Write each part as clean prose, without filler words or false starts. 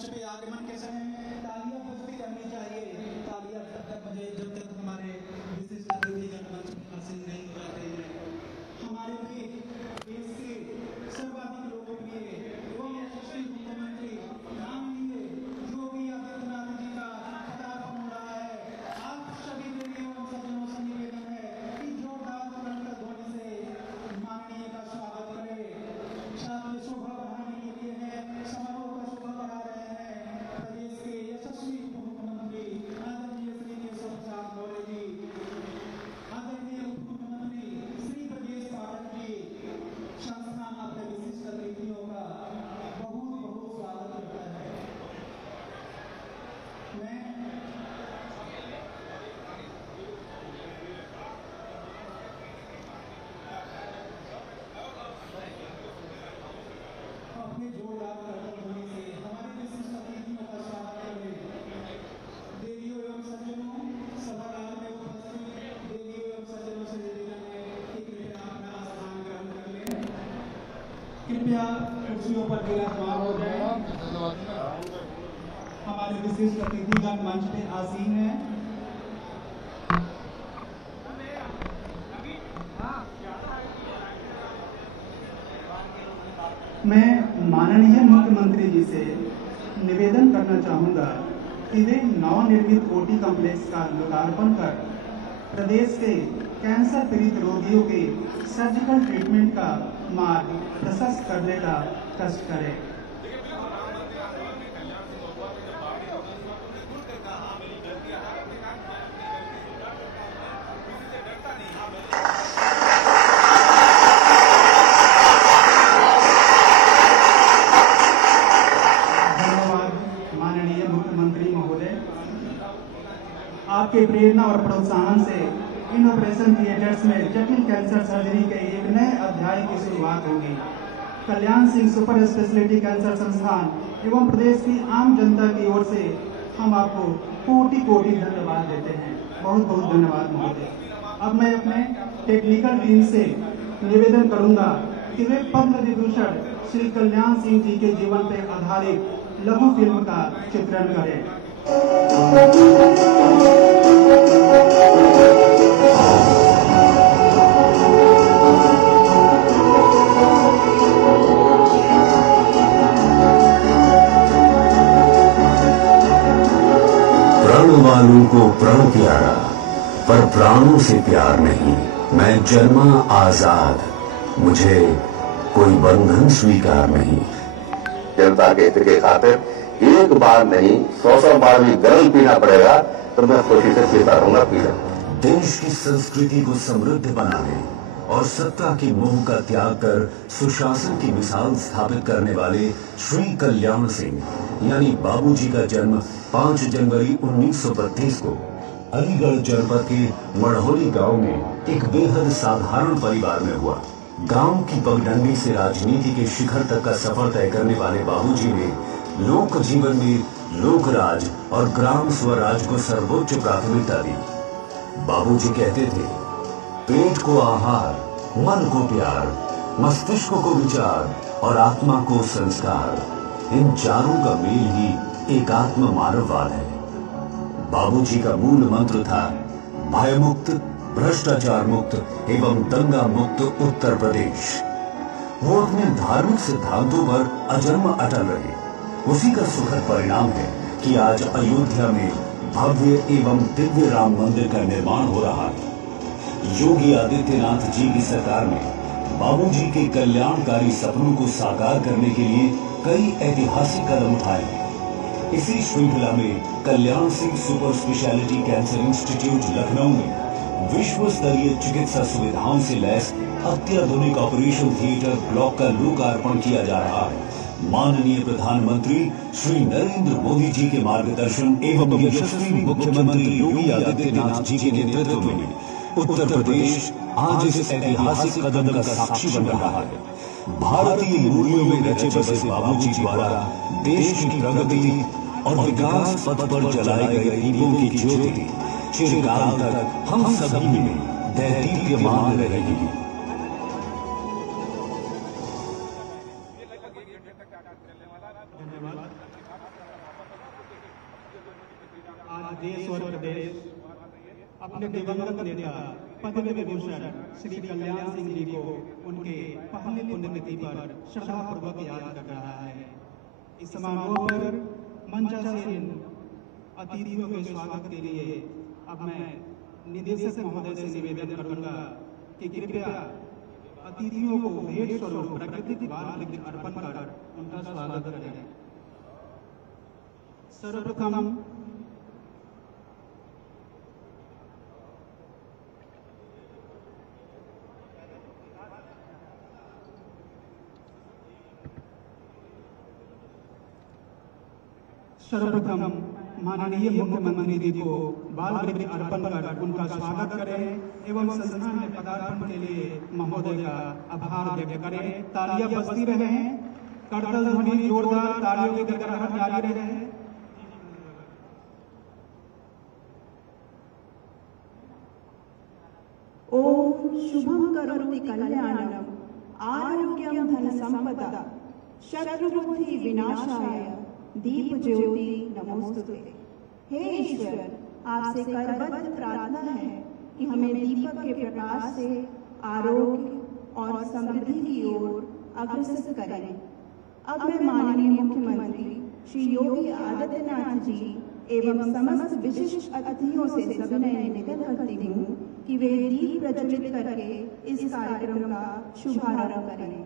मंच पे आगमन के समय तालियां बजती रहनी चाहिए। तालियां तब तक बजे जब तक हमारे विशिष्ट अतिथिगण मंच पर आसीन नहीं हो जाते हैं। हमारे लिए देश के सर्वाधिक लोकप्रिय एवं यशस्वी मुख्यमंत्री माननीय योगी आदित्यनाथ जी का पदार्पण हो रहा है। आप सभी देवी एवं सज्जनों से निवेदन है कि जोरदार तालियों ध्वनि से माननीय का स्वागत करें। छात्र शोभा बढ़ाने के लिए है समारोह का शोभा बढ़ा रहे हैं प्रदेश के यशस्वी उप मुख्यमंत्री आदरणीय श्री केशव प्रसाद मौर्य जी, आदरणीय उप मुख्यमंत्री श्री ब्रजेश पाठक जी। संस्थान अपने विशिष्ट अतिथियों का बहुत बहुत स्वागत करता है। मैं अपने जोरदार करतब ध्वनि से हमारे विशिष्ट अतिथियों का स्वागत करें। देवियों एवं सज्जनों, सभागार में उपस्थित देवियों एवं सज्जनों से निवेदन है कि कृपया अपना स्थान ग्रहण कर लें। कृपया कुर्सियों पर विराजमान हो जाएं। हमारे विशिष्ट अतिथिगण मंच पे आसीन हैं। मैं माननीय मुख्यमंत्री जी से निवेदन करना चाहूँगा कि वे नवनिर्मित कोटी कॉम्प्लेक्स का लोकार्पण कर प्रदेश के कैंसर पीड़ित रोगियों के सर्जिकल ट्रीटमेंट का मार्ग प्रशस्त करने का कष्ट करें। आपके प्रेरणा और प्रोत्साहन से इन ऑपरेशन थिएटर्स में जटिल कैंसर सर्जरी के एक नए अध्याय की शुरुआत होगी। कल्याण सिंह सुपर स्पेशलिटी कैंसर संस्थान एवं प्रदेश की आम जनता की ओर से हम आपको कोटि कोटि धन्यवाद देते हैं। बहुत बहुत धन्यवाद महोदय। अब मैं अपने टेक्निकल टीम से निवेदन करूंगा कि वे पद्म विभूषण श्री कल्याण सिंह जी के जीवन पर आधारित लघु फिल्म का चित्रण करें। प्रण वालों को प्रण प्यारा, पर प्राणों से प्यार नहीं। मैं जन्मा आजाद, मुझे कोई बंधन स्वीकार नहीं। जनता के हित के खातिर एक बार नहीं 100 बार भी गर्म पीना पड़ेगा तो मैं खुशी से पीता रहूंगा। देश की संस्कृति को समृद्ध बनाने और सत्ता की मोह का त्याग कर सुशासन की मिसाल स्थापित करने वाले श्री कल्याण सिंह यानी बाबूजी का जन्म 5 जनवरी 1932 को अलीगढ़ जनपद के मढ़ौली गांव में एक बेहद साधारण परिवार में हुआ। गांव की पगडंडी से राजनीति के शिखर तक का सफर तय करने वाले बाबूजी ने लोक जीवन में लोकराज और ग्राम स्वराज को सर्वोच्च प्राथमिकता दी। बाबूजी कहते थे, पेट को आहार, मन को प्यार, मस्तिष्क को विचार और आत्मा को संस्कार, इन चारों का मेल ही एकात्म मानववाद है। बाबूजी का मूल मंत्र था भय मुक्त, भ्रष्टाचार मुक्त एवं दंगा मुक्त उत्तर प्रदेश। वो अपने धार्मिक सिद्धांतों पर अजन्म अटल रहे। उसी का सुखद परिणाम है कि आज अयोध्या में भव्य एवं दिव्य राम मंदिर का निर्माण हो रहा है। योगी आदित्यनाथ जी की सरकार ने बाबूजी के कल्याणकारी सपनों को साकार करने के लिए कई ऐतिहासिक कदम उठाए हैं। इसी श्रृंखला में Kalyan Singh super speciality cancer institute Lucknow में विश्व स्तरीय चिकित्सा सुविधाओं से लैस अत्याधुनिक ऑपरेशन थिएटर ब्लॉक का लोकार्पण किया जा रहा है। माननीय प्रधानमंत्री श्री नरेंद्र मोदी जी के मार्गदर्शन एवं यशस्वी मुख्यमंत्री योगी आदित्यनाथ जी के नेतृत्व में उत्तर प्रदेश आज इस ऐतिहासिक कदम का साक्षी बन रहा है। भारतीय मूल्यों में रचे बसे बाबूजी द्वारा देश की प्रगति और विकास पथ पर जलाए गए दीपों की ज्योति चिरकाल तक हम सभी में दैदीप्यमान रहेगी। आज देश और प्रदेश अपने दिवंगत नेता पद्म विभूषण श्री कल्याण सिंह जी को उनके पहली पुण्यतिथि पर श्रद्धापूर्वक याद कर रहा है। इस समारोह पर मंचासीन अतिथियों के स्वागत के लिए अब मैं निदेशक महोदय से निवेदन करूंगा कि कृपया अतिथियों को भेंट स्वरूप प्राकृतिक बाल वृक्ष अर्पण कर उनका स्वागत करें। सर्वप्रथम माननीय मुख्यमंत्री जी को बाल वृक्ष अर्पण कर उनका स्वागत करें एवं संस्थान में पदार्पण के लिए महोदय का आभार व्यक्त करें। तालियां बजती रहें, करतल ध्वनि जोरदार तालियों की गड़गड़ाहट जारी रहे। ओम शुभम करोति कल्याणम आरोग्यम धन संपदा शत्रुबुद्धि विनाशाय दीप ज्योति नमोस्तुते। हे ईश्वर, आपसे करबद्ध प्रार्थना है कि हमें दीपक के प्रकाश से आरोग्य और समृद्धि की ओर अग्रसर करें। अब मैं माननीय मुख्यमंत्री श्री योगी आदित्यनाथ जी एवं समस्त विशिष्ट अतिथियों से सविनय निवेदन करती हूँ कि वे दीप प्रज्वलित करके इस कार्यक्रम का शुभारंभ करें।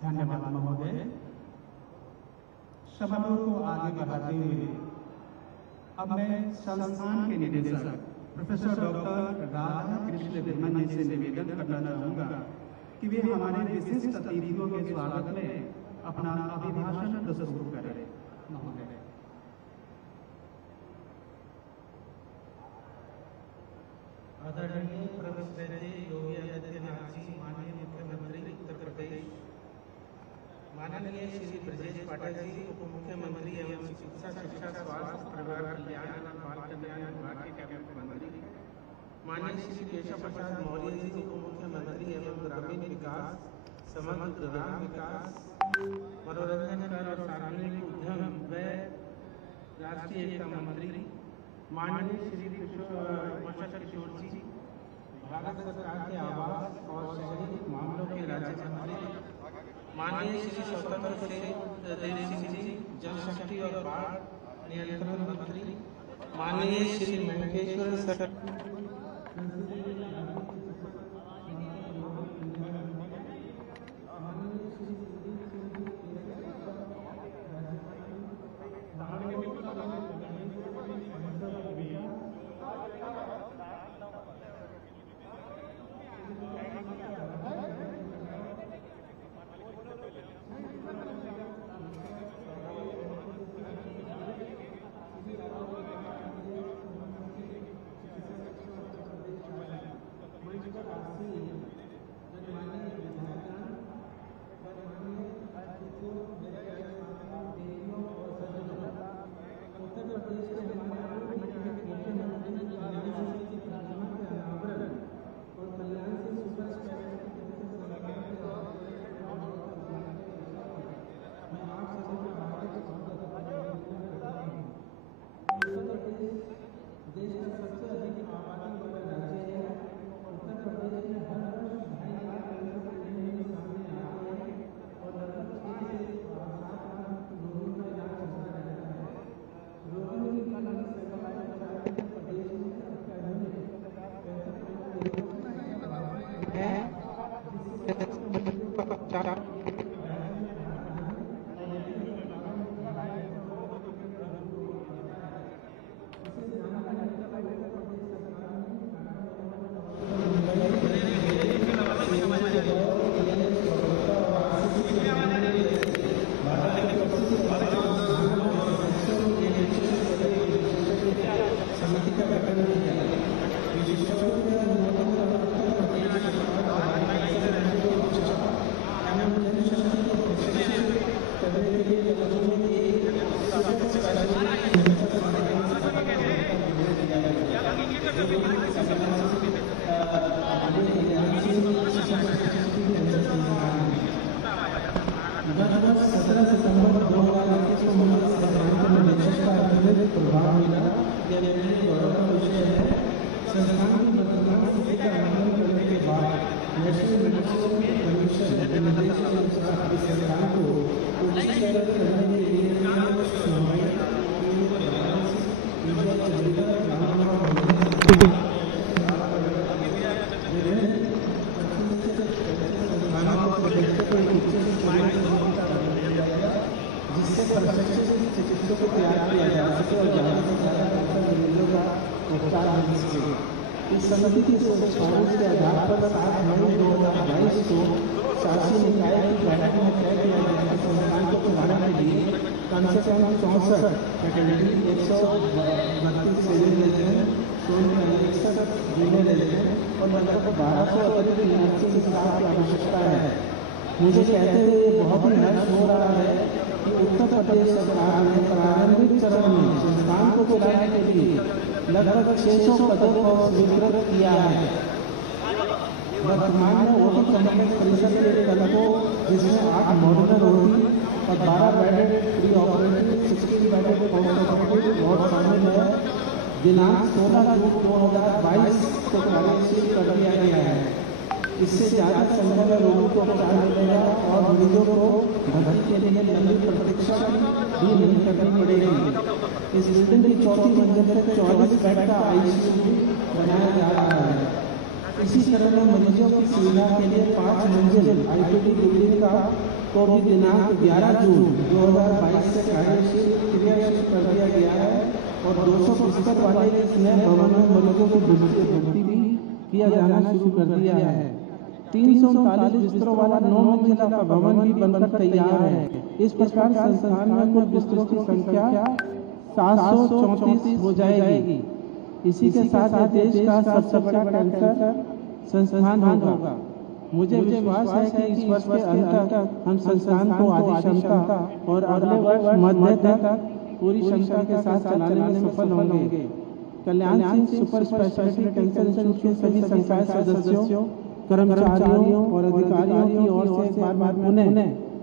धन्यवाद महोदय। समारोह को आगे बढ़ाते हुए अब मैं संस्थान के निदेशक प्रोफेसर डॉक्टर राधा कृष्ण धीमन जी से निवेदन करना चाहूंगा कि वे हमारे विशिष्ट अतिथियों के स्वागत में अपना अभिभाषण प्रस्तुत करें। महोदय। आदरणीय प्रधानमंत्री योगी आदित्यनाथ जी, माननीय मुख्यमंत्री उत्तर प्रदेश, माननीय श्री ब्रजेश पाठक जी, उप मुख्यमंत्री एवं चिकित्सा शिक्षा स्वास्थ्य परिवार कल्याण एवं बाल कल्याण विभाग के कैबिनेट मंत्री, माननीय श्री केशव प्रसाद मौर्य जी, उप मुख्यमंत्री एवं ग्रामीण विकास, समग्र ग्राम विकास, मनोरंजन कर और सार्वजनिक उद्यम व राष्ट्रीय एकता मंत्री, माननीय श्री मौसम किशोर जी, भारत सरकार के आवास और शहरी मामलों के राज्य मंत्री, माननीय श्री स्वतंत्र देव सिंह जी, जल शक्ति और बाढ़ नियंत्रण मंत्री, माननीय श्री मेनकेश्वर इस समिति की सिफारिश के आधार पर 7 मई 2022 को शासी निकाय की बैठक में तय किया गया कि संस्थान को चलाने के लिए कम से कम 64 faculty 132 civil engineer 61 junior engineer और लगभग 1200 अतिरिक्त नर्सिंग स्टाफ की आवश्यकता है। मुझे कहते हुए बहुत ही हर्ष हो रहा है कि उत्तर प्रदेश सरकार ने प्रारंभिक चरण में संस्थान को चलाने के लिए लगभग 600 पदों को स्वीकृत किया है। वर्तमान में ओटी कम्युनिटी परिषद के दल को जिसमें 8 मॉड्यूलर ओटी और 12 bedded pre operative 16 bedded post operative ward शामिल है। दिनांक 16 जून 2022 को कार्यशील कर दिया गया है। इससे ज्यादा संख्या में लोगों को उपचार मिलेगा और मरीजों को भर्ती के लिए लंबी प्रतीक्षा भी नहीं करनी पड़ेगी। इस बिल्डिंग की चौथी मंजिल पर 24 बेड का आईसीयू बनाया जा रहा है। इसी तरह में मरीजों की सुविधा के लिए 5 मंजिल आईपीडी बिल्डिंग का को भी दिनांक 11 जून 2022 से कार्यशील क्रियाशील कर दिया गया है और 200 बिस्तर वाले इस नए भवन में मरीजों की भर्ती भी किया जाना शुरू कर दिया है। 339 बिस्तरों वाला 9 मंजिला का भवन भी बनकर तैयार है। इस प्रकार संस्थान में कुल बिस्तरों की संख्या 734 हो जाएगी। इसी के साथ देश का सबसे बड़ा कैंसर संस्थान होगा। मुझे विश्वास है कि इस वर्ष के अंत तक हम संस्थान को आधी क्षमता और अगले वर्ष मध्य तक पूरी क्षमता के साथ चलाने में सफल होंगे। Kalyan Singh super speciality cancer institute के सभी संकाय सदस्यों, कर्मचारियों और अधिकारियों की ओर से एक बार पुनः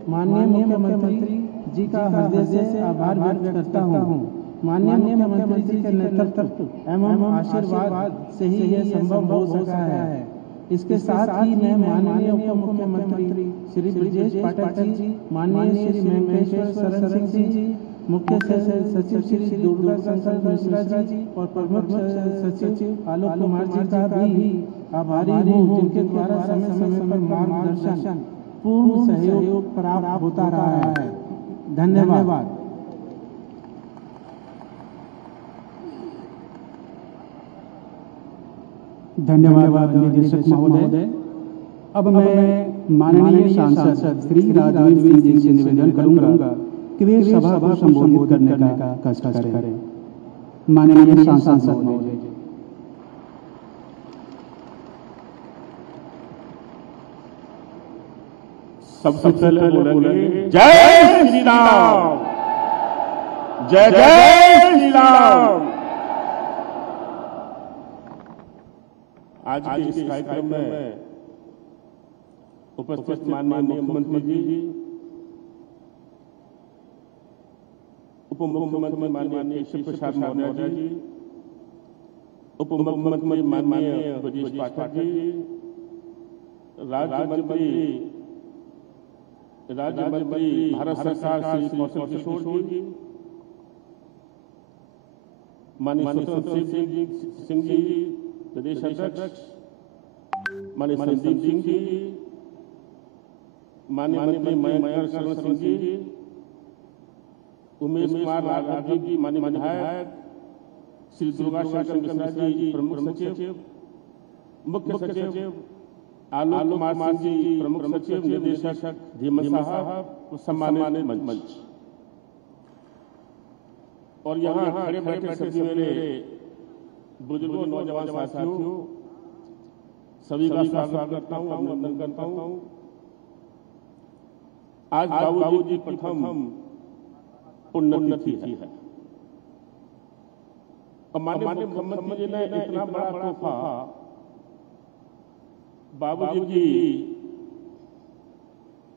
माननीय मुख्यमंत्री जी का हृदय से आभार व्यक्त करता हूँ। माननीय मुख्यमंत्री जी के नेतृत्व एवं आशीर्वाद से ही यह संभव हो सका है। इसके साथ ही मैं माननीय उप मुख्यमंत्री श्री ब्रजेश पाठक जी, माननीय श्री वेंकटेश्वर शरण सिंह जी, मुख्य सचिव श्री दुर्गा शंकर मिश्रा जी और प्रमुख सचिव आलोक कुमार जी का भी आभारी हूँ, जिनके द्वारा समय समय पर मार्गदर्शन पूर्ण सहयोग प्राप्त होता रहा है। धन्यवाद। धन्यवाद निदेशक महोदय। अब मैं माननीय सांसद श्री राजवीर सिंह जी से निवेदन करूंगा कि वे सभा को संबोधित करने का कष्ट करें। माननीय सांसद महोदय। सबसे पहले बोलेंगे जय श्री राम, जय जय श्री राम। आज के इस कार्यक्रम में उपस्थित माननीय मुख्यमंत्री जी, उप मुख्यमंत्री माननीय केशव प्रसाद मौर्य जी, उप मुख्यमंत्री माननीय ब्रजेश पाठक जी, राज्य मंत्री भारत सरकार श्री कौशल किशोर जी, माननीय स्वतंत्र सिंह जी प्रदेश अध्यक्ष, माननीय संदीप सिंह जी, माननीय मंत्री महेंद्र शरण सिंह जी, उमेश कुमार राघव जी, माननीय विधायक श्री दुर्गा शंकर मिश्रा जी प्रमुख सचिव, मुख्य सचिव आलोक कुमार सिंह जी प्रमुख सचिव, निदेशक धीमन साहब, सम्मानित मंच और यहाँ खड़े बैठे सभी मेरे बुजुर्गों, नौजवान साथियों, सभी का स्वागत करता हूँ, अभिनंदन करता हूँ। आज बाबू जी प्रथम पुण्यतिथि है और माननीय मुख्यमंत्री जी ने इतना बड़ा तोहफा बाबू जी की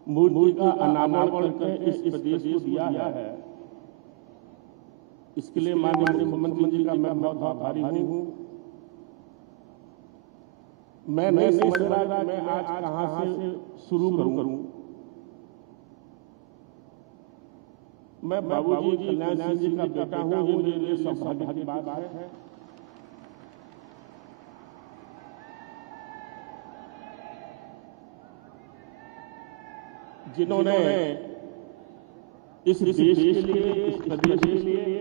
मूर्ति का अनावरण करके इस प्रदेश को दिया है। इसके लिए माननीय मुख्यमंत्री जी का मैं बहुत आभारी हूँ। मैं नहीं समझ रहा मैं आज कहाँ से शुरू करूं। मैं बाबूजी कल्याण सिंह जी का बेटा हूं, ये मेरे लिए सौभाग्य की बात है। जिन्होंने इस देश के लिए, इस प्रदेश के लिए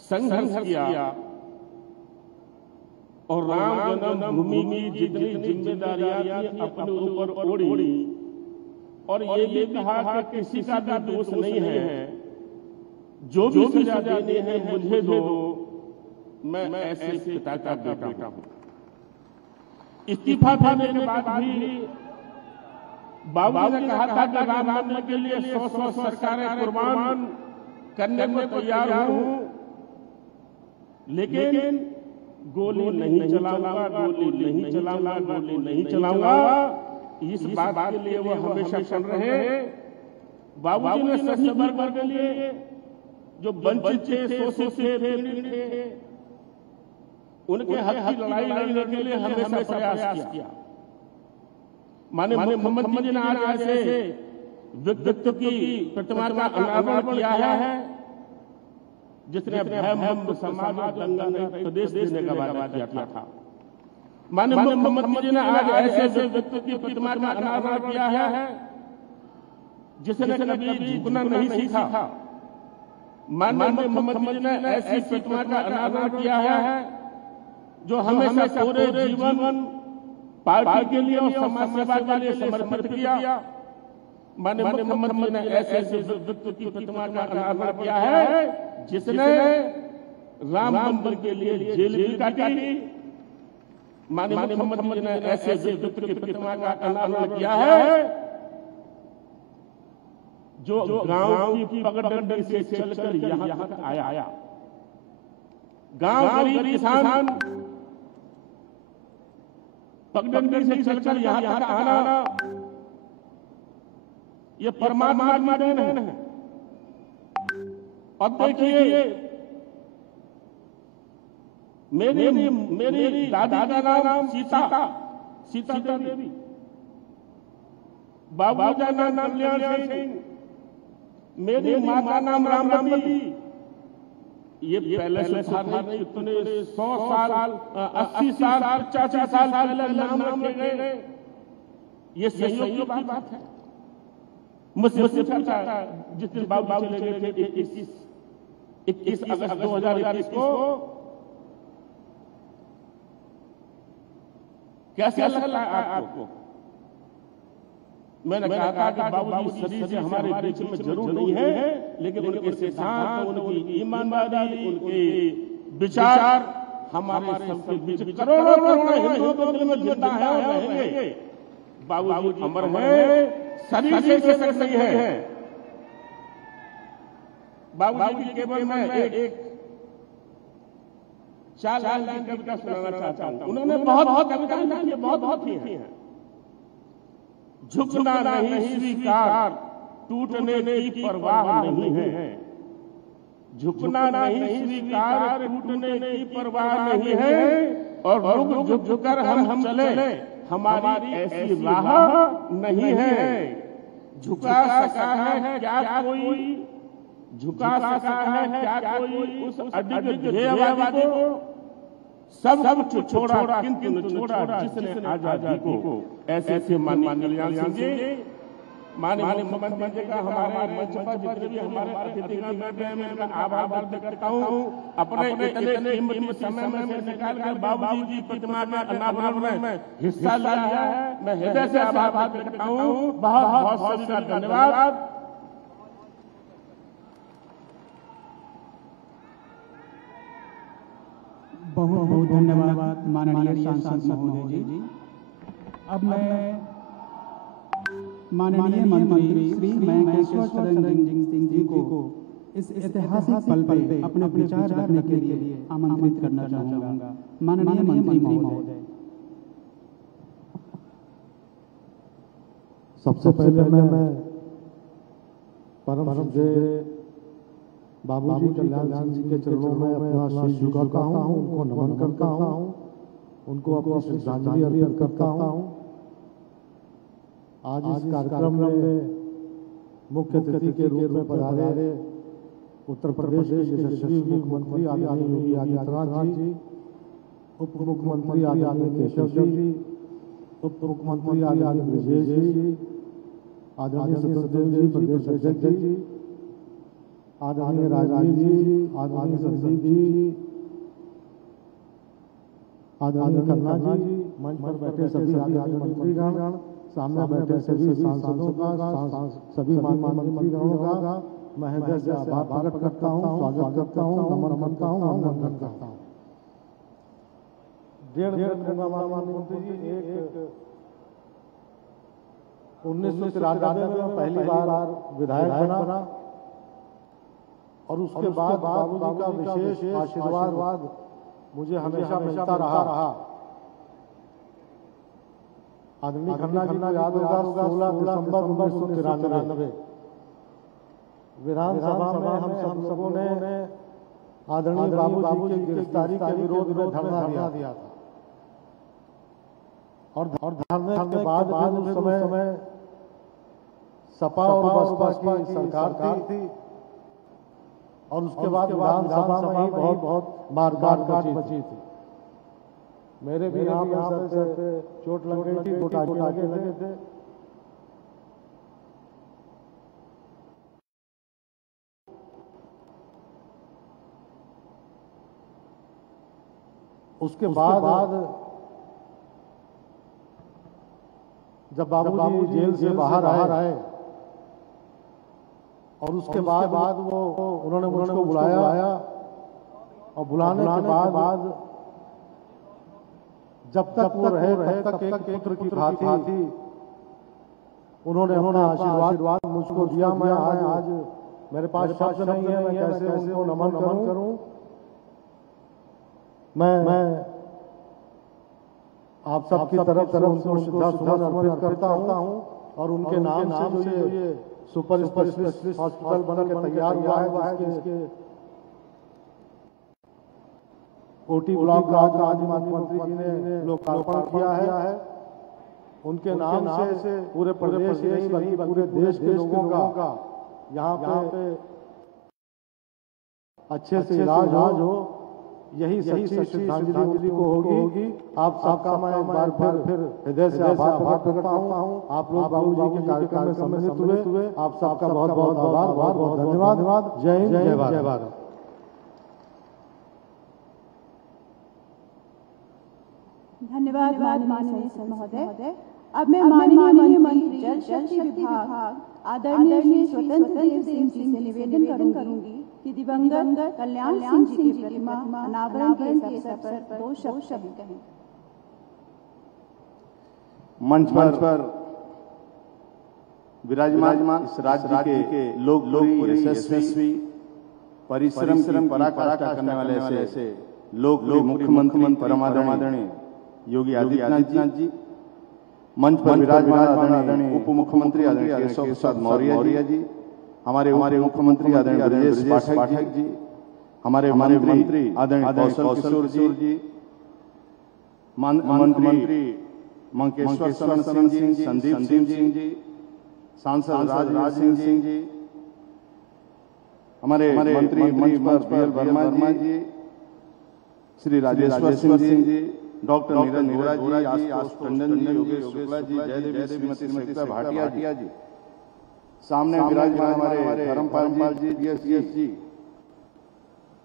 संघर्ष किया और राम जन्मभूमि की जितनी जिम्मेदारियां अपने ऊपर ओढ़ी और ये भी कहा कि किसी का भी दोष नहीं है, जो भी सजा देनी है मुझे दो, मैं ऐसे पिता का बेटा हूं। इस्तीफा देने के बाद भी बाबू ने कहा था कि राम मंदिर के लिए 100 सरकारें कुर्बान करने को तैयार हूं, लेकिन गोली नहीं चलाऊंगा, गोली नहीं चलाऊंगा, गोली नहीं चलाऊंगा। इस बात के लिए वो हमेशा चल रहे हैं। बाबूजी ने सभी वर्ग के लिए जो वंचित थे, शोषित थे, उनके हक की लड़ाई लड़ने के लिए हमेशा प्रयास किया। माननीय मुख्यमंत्री जी ने आज ऐसे व्यक्तित्व की प्रतिमा का अनावरण किया है जिसने भयमुक्त समाज और दंगल प्रदेश देने का वादा किया था। माननीय मुख्यमंत्री जी ने आज ऐसे व्यक्ति की प्रतिमा का अनावरण किया है जिसने कभी झुकना नहीं सीखा। माननीय मुख्यमंत्री जी ने ऐसी प्रतिमा का अनावरण किया है जो हमेशा पूरे जीवन पार्टी के लिए और समाज सेवा के लिए समर्पित किया। माननीय मुख्यमंत्री ने ऐसे व्यक्ति की प्रतिमा का अनावरण किया है जिसने राम मंदिर के लिए जेल भी काटी। माननीय मुख्यमंत्री ने ऐसे व्यक्ति की प्रतिमा का अनावरण किया है जो गांव की पगडंडी से चलकर यहाँ तक आया। गांव गरीब किसान पगडंडी से चलकर यहाँ तक आना ये परमात्मा की देन है। अब देखिए मेरी दादी का नाम सीता देवी, बाबू का नाम कल्याण सिंह, मेरी माँ का नाम रामवती। ये पहले से नहीं, इतने 100 साल 80 साल 85 साल पहले नाम रखे गए। ये संयोग की बात है। मुझसे पूछा जिस दिन बाबू चले गए थे 21 अगस्त 2021 को, कैसे लगता है आपको? मैंने कहा था कि बाबूजी शरीर से हमारे बीच में जरूर नहीं है, लेकिन उनके सिद्धांत, उनकी ईमानदारी, उनके विचार हमारे सबके बीच करोड़ों हिंदुओं के दिल में जिंदा है और रहेंगे। बाबूजी अमर है, शरीर से सकत नहीं है। बाबूजी की केवल मैं एक 4 लाइन की कविता सुनाना चाहता हूँ। उन्होंने बहुत कविताएं लिखी, बहुत ही हैं। झुकना नहीं स्वीकार, टूटने की परवाह नहीं है। झुकना नहीं स्वीकार, टूटने की परवाह नहीं है। और रुक झुक कर हम चले, हमारी ऐसी राह नहीं है। झुका सका है क्या कोई, झुका सका है क्या कोई उस अडिग ध्येयवादी को, सब कुछ छोड़ा किंतु न छोड़ा जिसने आजादी को। ऐसे थे माननीय कल्याण सिंह जी। माननीय मुख्यमंत्री का हमारे मंच पर जितने भी हमारे अतिथिगण बैठे हैं, मैं उनका आभार व्यक्त करता हूँ। अपने इतने कीमती समय में से निकाल कर बाबूजी की प्रतिमा के अनावरण में हिस्सा लिया है। मैं हृदय से आभार व्यक्त करता हूँ। बहुत बहुत सभी का धन्यवाद। बहुत बहुत धन्यवाद माननीय सांसद महोदय जी। अब मैं माननीय मंत्री श्री महेश्वर चरण सिंह जी को इस ऐतिहासिक पल पे अपने विचार रखने के लिए आमंत्रित करना चाहूंगा। माननीय मंत्री महोदय। सबसे पहले मैं परम पूज्य बाबूजी कल्याण सिंह जी के चरणों में अपना शीश झुकाता हूँ, उनको नमन करता हूँ, उनको अपनी श्रद्धांजलि अर्पित करता हूँ। आज इस कार्यक्रम में मुख्य अतिथि के रूप में पधारे उत्तर प्रदेश के यशस्वी मुख्यमंत्री आदरणीय योगी आदित्यनाथ जी, उप मुख्यमंत्री आदरणीय केशव जी, उप मुख्यमंत्री आदरणीय ब्रजेश जी, आदरणीय सत्यदेव जी प्रदेश अध्यक्ष जी, आदरणीय राजीव जी, आदरणीय संदीप जी, आदरणीय खन्ना जी, मंच पर बैठे सभी आदरणीय मंत्रीगण, सामने बैठे सभी सांसदों का, सभी माननीय मंत्रीगणों का मैं हृदय से आभार प्रकट करता हूँ, स्वागत करता हूँ, नमन करता हूँ, वंदन करता हूँ। 1.5 मिनट में माननीय मंत्री जी, एक 1993 में पहली बार विधायक बना और उसके बाद बाबूजी का विशेष आशीर्वाद मुझे हमेशा मिलता रहा। आदरणीय खन्ना जी को याद होगा 16 दिसंबर 1993 विधानसभा में हम सब लोगों ने आदरणीय बाबूजी की गिरफ्तारी के विरोध में धरना दिया था। और धरने के बाद उस समय सपा और बसपा की सरकार थी और उसके बाद विधानसभा में ही बहुत मारकाट बची थी। मेरे भी यहाँ पे चोट लग गई थी, गोटाके लगे थे। उसके बाद जब बाबूजी जेल से बाहर आए और उसके बाद वो उन्होंने मुझको बुलाया और बुलाने के बाद जब तक वो रहे तब तक एक पुत्र की भांति उन्होंने अपना आशीर्वाद मुझको दिया। मैं आज मेरे पास शब्द नहीं है, मैं कैसे उनको नमन करूं। मैं आप सबकी तरफ उनको श्रद्धासुमन अर्पित करता हूं और उनके नाम से जो ये सुपर स्पेशलिस्ट हॉस्पिटल बनकर तैयार हुआ है, जिसके ओटी ब्लॉक का आज माननीय मंत्री जी ने लोकार्पण किया है, उनके नाम से पूरे प्रदेश ही नहीं बल्कि पूरे देश के लोगों का यहाँ पे अच्छे से इलाज हो, यही सच्ची श्रद्धांजलि को होगी। आप सबका मैं एक बार फिर हृदय से आभार प्रकट करता हूँ। आप लोग बाबूजी के कार्यक्रम में सम्मिलित हुए, आप सबका बहुत बहुत आभार, बहुत बहुत धन्यवाद। जय हिंद, जय भारत। धन्यवाद माननीय सांसद महोदय। अब मैं माननीय मंत्री जल शक्ति विभाग आदरणीय श्री स्वतंत्र देव सिंह जी से निवेदन करूंगी कि दिवंगत कल्याण सिंह जी की प्रतिमा अनावरण के अवसर पर 2 शब्द कहें। मंच पर विराजमान इस राज्य के लोकप्रिय यशस्वी परिश्रम की पराकाष्ठा करने वाले ऐसे लोकप्रिय मुख्यमंत्री परमादरणीय योगी आदित्यनाथ जी, मंच पर विराजमान आदरणीय उप मुख्यमंत्री आदरणीय केशव प्रसाद मौर्य जी, हमारे मुख्यमंत्री आदरणीय ब्रजेश पाठक जी, हमारे मंत्री आदरणीय कौशल किशोर जी, मंत्री मंकेश्वर शरण सिंह जी, संदीप सिंह जी, सांसद राज सिंह जी, हमारे मंत्री मंच पर बीएल वर्मा जी, श्री राजेश्वर सिंह जी, डॉक्टर नीरज वोरा जी, आशुतोष टंडन जी, योगेश शुक्ला जी, जयदेव श्रीमती सविता भाटिया जी, सामने विराजमान हमारे धर्मपाल जी, DSG जी,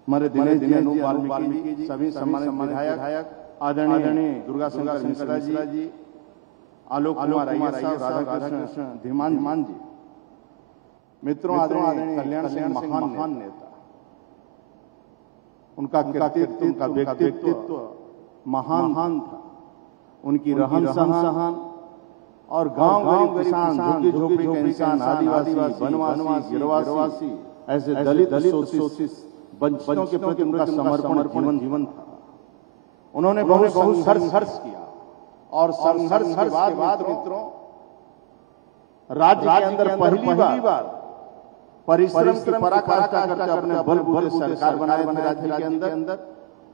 हमारे दिनेश जी, अनूप वाल्मीकि जी, सभी सम्मानित विधायक आदरणीय दुर्गा शंकर मिश्रा जी, आलोक कुमार अय्यर साहब, राधाकृष्ण धीमान जी, मित्रों, आदरणीय कल्याण सिंह महान नेता, उनका कृतित्व, उनका व्यक्तित्व महान था। उनकी रहन सहन और गांव गरीब किसान, झुग्गी झोपड़ी के इंसान, आदिवासी, वनवासी, गिरवासी, ऐसे दलित शोषित वंचितों के प्रति उनका समर्पण जीवन था। उन्होंने बहुत संघर्ष किया और संघर्ष के बाद मित्रों राज्य के अंदर पहली बार परिश्रम की पराकाष्ठा करके अपने बलबूते सरकार बनाए थे राज्य के अंदर।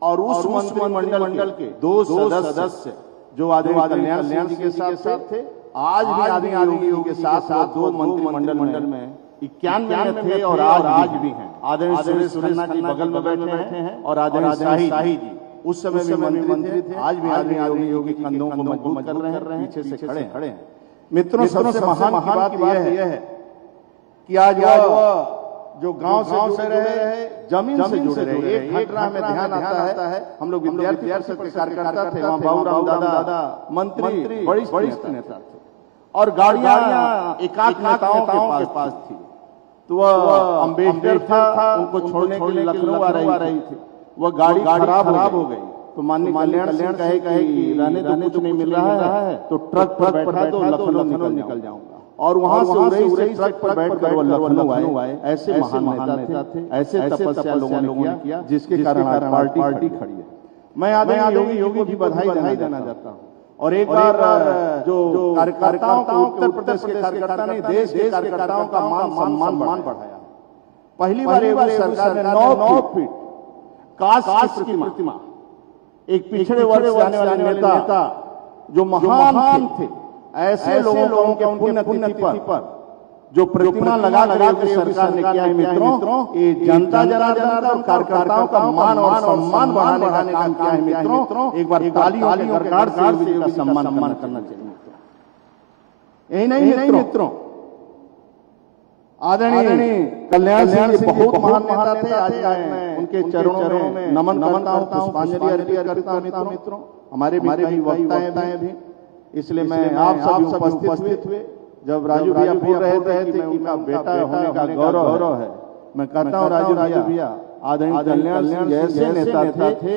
और उस मंत्रिमंडल के 2 सदस्य जो आदरणीय कल्याण सिंह जी के साथ थे, आज भी आदरणीय योगी के साथ 2 मंत्रिमंडल में 91 में थे और आज भी हैं। आदरणीय सुरेश खन्ना जी बगल में बैठे हैं और आदरणीय शाही जी उस समय भी मंत्री थे, आज भी आदरणीय योगी कंधों को मजबूत कर रहे हैं, पीछे से खड़े हैं। मित्रों, सबसे महान बात यह है कि आज वो जो गांव से रहे, जमीन से जुड़े रहे। एक घटना में ध्यान आता है, हम लोग विद्यार्थी परिषद के कार्यकर्ता थे, वहाँ बाबूराम दादा मंत्री वरिष्ठ नेता थे और गाड़ियां एकाक नेताओं के पास थी। तो वह अम्बेडकर था, उनको छोड़ने के लिए लखनऊ आ रही थी। वह गाड़ी खराब हो गई तो माननीय कल्याण सिंह कहे कि रहने दो, कुछ नहीं मिल रहा है तो ट्रक पर बैठा दो, लखनऊ निकल जाऊंगा। और वहां से उड़े ट्रक पर बैठकर वो लखनऊ आए। ऐसे महान नेता थे, ऐसे तपस्या लोगों ने किया, जिसके कारण आज पार्टी खड़ी है। मैं आदरणीय योगी भी बधाई देना चाहता हूँ। और एक बार जो कार्यकर्ताओं का, उत्तर प्रदेश के कार्यकर्ता ने देश के कार्यकर्ताओं का सम्मान बढ़ाया। पहली बार सरकार ने 9 फीट कांस्य की प्रतिमा, एक पिछड़े वर्ग से आने वाले नेता जो महान थे, ऐसे लोगों के पुण्यतिथि पर जो प्रतिमा लगा के सरकार ने किया है मित्रों, ये जनता जनार्दन और कार्यकर्ताओं का मान और सम्मान बढ़ाने का काम किया है मित्रों। एक बार तालियों के गड़गड़ से योगी जी का सम्मान करना चाहिए मित्रों। यही नहीं मित्रों, आदरणीय कल्याण सिंह जी बहुत महान नेता थे। आज मैं उनके चरणों में नमन करता हूं, पुष्पांजलि अर्पित करता हूं मित्रों। हमारे भी वक्ताएं भी, इसलिए मैं आप सब उपस्थित हुए। जब राजू भैया बोल रहे थे कि उनका बेटा होने का गौरव है, मैं कहता हूँ राजू भैया, आदरणीय कल्याण सिंह ऐसे नेता थे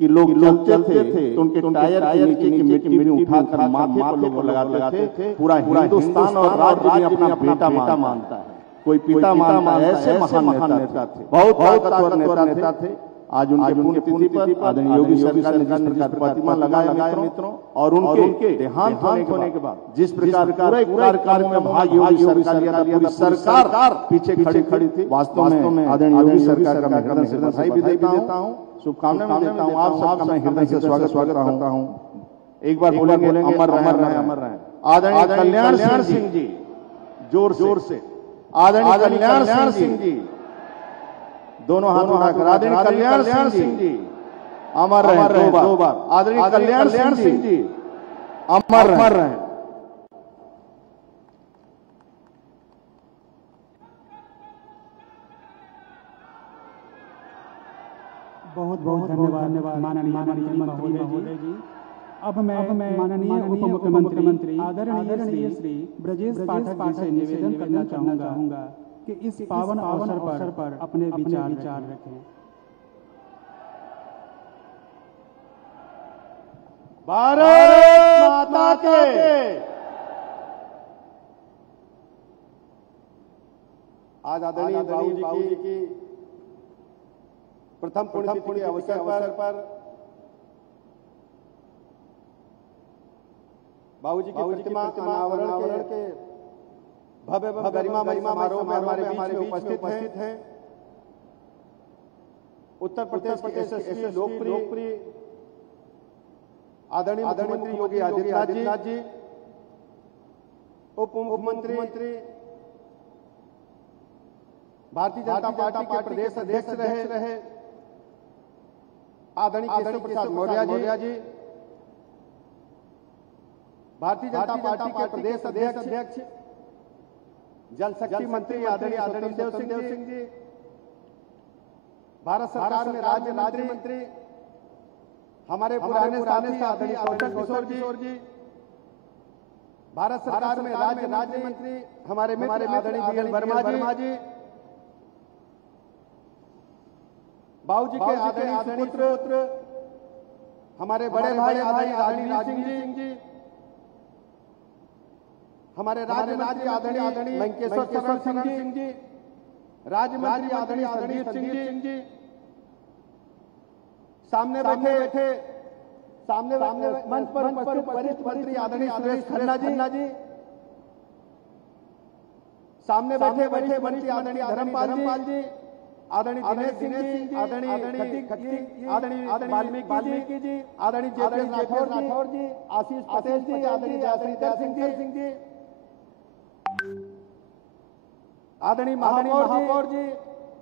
कि लोग चलते थे तो उनके टायर के नीचे की मिट्टी उठाकर माथे पर लोग लगाते थे। पूरा हिंदुस्तान और राज्य में अपना बेटा मानता है, कोई पिता मानता है। ऐसे महान नेता थे, बहुत ताकतवर नेता थे। आज उनके पुण्यतिथि पर आदरणीय योगी सरकार ने जिस प्रकार प्रतिमा लगाया मित्रों, और उनके देहांत होने के बाद जिस प्रकार पूरे कार्यक्रम में भाग योगी सरकार लिया था, पूरी सरकार पीछे खड़ी थी। वास्तव में आदरणीय योगी सरकार का मैं हृदय से बधाई भी देता हूँ, शुभकामनाएं देता हूँ। आप सबका मैं हृदय से स्वागत करता हूँ। एक बार बोलेंगे अमर रहे आदरणीय कल्याण सिंह जी, जोर से आदरणीय कल्याण सिंह जी, दोनों हाथ उठाकर आदरणीय कल्याण सिंह जी अमर रहे। 2 बार आदरणीय कल्याण सिंह जी अमर रहे। बहुत धन्यवाद माननीय महोदय जी। अब मैं माननीय उप मुख्यमंत्री आदरणीय श्री ब्रजेश पाठक जी से निवेदन करना चाहूंगा कि इस पावन अवसर पर अपने विचार रखें। भारत माता के। आज आदरणीय बाबूजी की प्रथम पुण्यतिथि के अवसर पर बाबूजी की प्रतिमा अनावरण के भव्य गरिमामय समारोह में हमारे बीच में उपस्थित हैं उत्तर प्रदेश के ऐसे लोकप्रिय आदरणीय मुख्यमंत्री योगी आदित्यनाथ जी, उप मुख्यमंत्री भारतीय जनता पार्टी के प्रदेश अध्यक्ष रहे आदरणीय केशव प्रसाद मौर्य जी, भारतीय जनता पार्टी के प्रदेश अध्यक्ष जल शक्ति मंत्री आदरणीय देव सिंह जी, भारत सरकार में राज्य मंत्री हमारे पुराने साथी आदरणीय कौशल किशोर जी, भारत सरकार में राज्य मंत्री हमारे मित्र आदरणीय BL वर्मा जी, बाबूजी के आदरणीय पुत्र हमारे बड़े भाई आदरणीय राजवीर सिंह जी, हमारे राज्य मंत्री आदरणीय मंकेश्वर सिंह जी, राज्य मंत्री आदरणीय संदीप सिंह जी, सामने बैठे मंच पर उपस्थित वरिष्ठ मंत्री आदरणीय सुरेश खन्ना जी, सामने बैठे मंत्री आदरणीय धर्मपाल जी, आदरणीय दिनेश सिंह जी, आदरणीय वाल्मीकि जी, आदरणीय JPS राठौर जी, आशीष पटेल जी, आदरणीय जयशंकर सिंह जी, आदरणीय महापौर जी,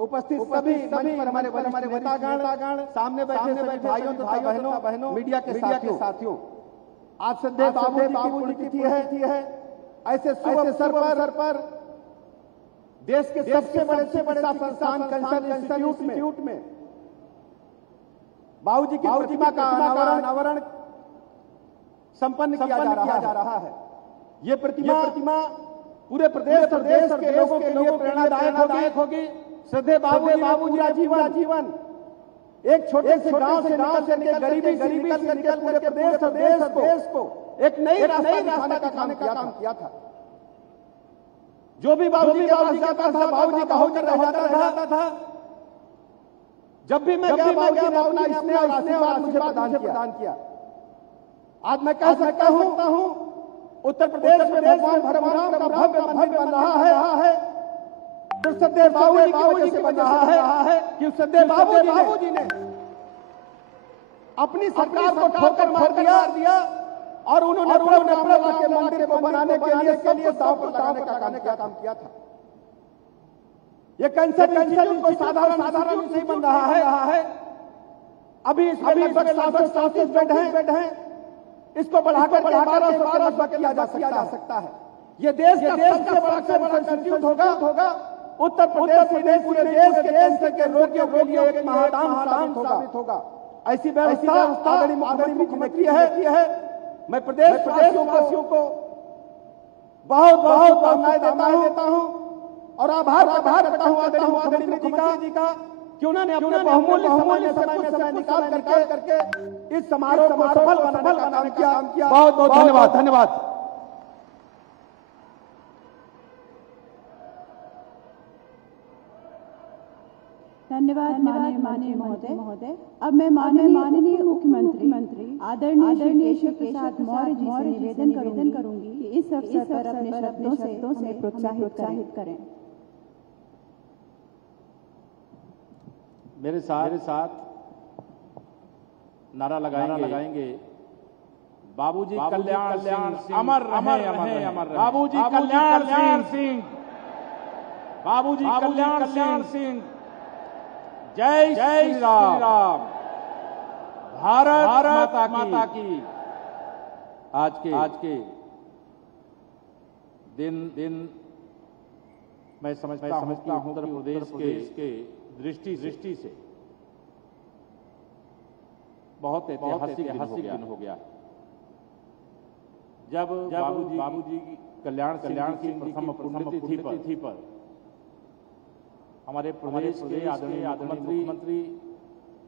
उपस्थित सभी पर हमारे नेतागण, सामने बैठे सभी भाइयों तथा बहनों, मीडिया के साथियों, आज श्रद्धेय बाबूजी की तिथि है। ऐसे शुभ अवसर पर देश के सबसे बड़े संस्थान कंसर्न इंस्टीट्यूट में बाबूजी की प्रतिमा का अनावरण संपन्न किया जा रहा है। ये प्रतिमा पूरे प्रदेश और देश के लोगों के लिए प्रेरणादायक होगी। श्रद्धेय बाबूजी पूरा जीवन एक छोटे से गांव से निकल गरीबी से निकल पूरे प्रदेश और देश को एक नई रास्ता दिखाने का काम किया था। जो भी बाबूजी के पास जाता था, बाबूजी का होकर रह जाता था। जब भी मैं गया बाबूजी ने अपना स्नेह और आशीर्वाद मुझे प्रदान किया। आज मैं कह सकता हूं उत्तर प्रदेश में भगवान का भव्य मंदिर बन रहा है तो श्रद्धेय बाबूजी की वजह से बन रहा है कि श्रद्धेय बाबूजी ने अपनी सरकार को ठोकर मार दिया और उन्होंने प्रेमला के मंदिर को बनाने के लिए दांव पर लगाने का काम किया था। ये कंसर्न इंस्टीट्यूट कोई साधारण नहीं बन रहा है। अभी इसमें लगभग 737 बेड हैं। इसको बढ़ाकर 1200 किया जा सकता है। ये देश का सबसे बड़ा इंस्टीट्यूट होगा। उत्तर प्रदेश से पूरे देश के कैंसर के रोगियों के लिए एक महादान साबित होगा। ऐसी व्यवस्था आदरणीय मुख्यमंत्री की है। मैं प्रदेशवासियों को बहुत शुभकामनाएं देता हूं और आभार करता हूं आदरणीय मुख्यमंत्री जी का कि उन्होंने अपने बहुमूल्य समय निकाल करके इस समारोह को सफल बनाने का काम किया। बहुत धन्यवाद। धन्यवाद माननीय महोदय। अब मैं माननीय मुख्यमंत्री आदरणीय केशव प्रसाद मौर्य जी से निवेदन करूंगी कि इस अवसर पर अपने शब्दों से प्रोत्साहित करें। मेरे साथ नारा लगाएंगे बाबूजी कल्याण सिंह अमर रहे। बाबूजी कल्याण सिंह, बाबूजी कल्याण सिंह। जय श्री राम। भारत माता की। आज के दिन मैं समझता हूं उत्तर प्रदेश के दृष्टि से बहुत ऐतिहासिक दिन हो गया जब बाबूजी कल्याण की प्रथम पुण्यतिथि पर हमारे प्रदेश के आदरणीय मुख्यमंत्री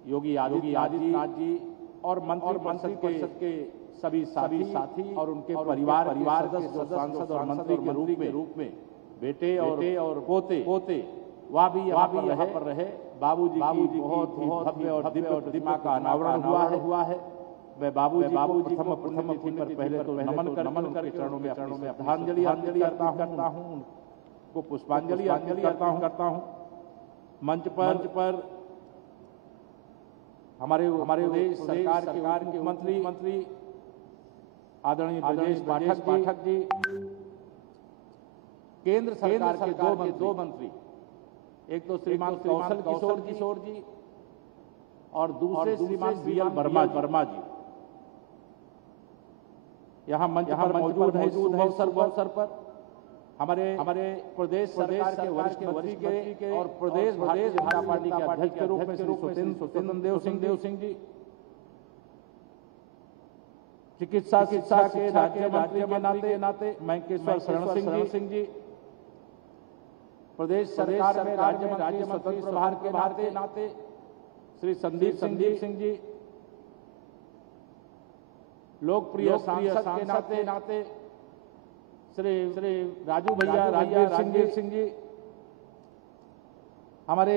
योगी आदित्यनाथ जी और मंत्री परिषद के सभी साथी और उनके परिवार सदस्य, सांसद और मंत्री के रूप में बेटे और पोते वह भी यहाँ पर रहे। बाबूजी की बहुत ही भव्य और दिव्य प्रतिमा का अनावरण हुआ है। मैं बाबूजी को प्रथम तिथि पर पहले तो नमन कर चरणों में श्रद्धांजलि करता हूँ, उनको पुष्पांजलि करता हूँ। मंच पर हमारे प्रदेश सरकार के मुख्यमंत्री आदरणीय ब्रजेश पाठक जी, केंद्र सरकार के दो मंत्री, एक तो श्रीमान कौशल किशोर जी और दूसरे श्रीमान बीएल वर्मा जी यहाँ मंच पर मौजूद है। इस अवसर पर हमारे प्रदेश सरकार के वरिष्ठ मंत्री के और प्रदेश भारतीय जनता पार्टी के अध्यक्ष के रूप में श्री सत्येंद्र देव सिंह जी, चिकित्सा के राज्य मंत्री के नाते मैंकेश्वर शरण सिंह जी, प्रदेश सरकार में राज्य मंत्री स्वतंत्र प्रभार के नाते श्री संदीप सिंह जी, लोकप्रिय सांसद के नाते श्री राजू भैया राजवीर सिंह जी, हमारे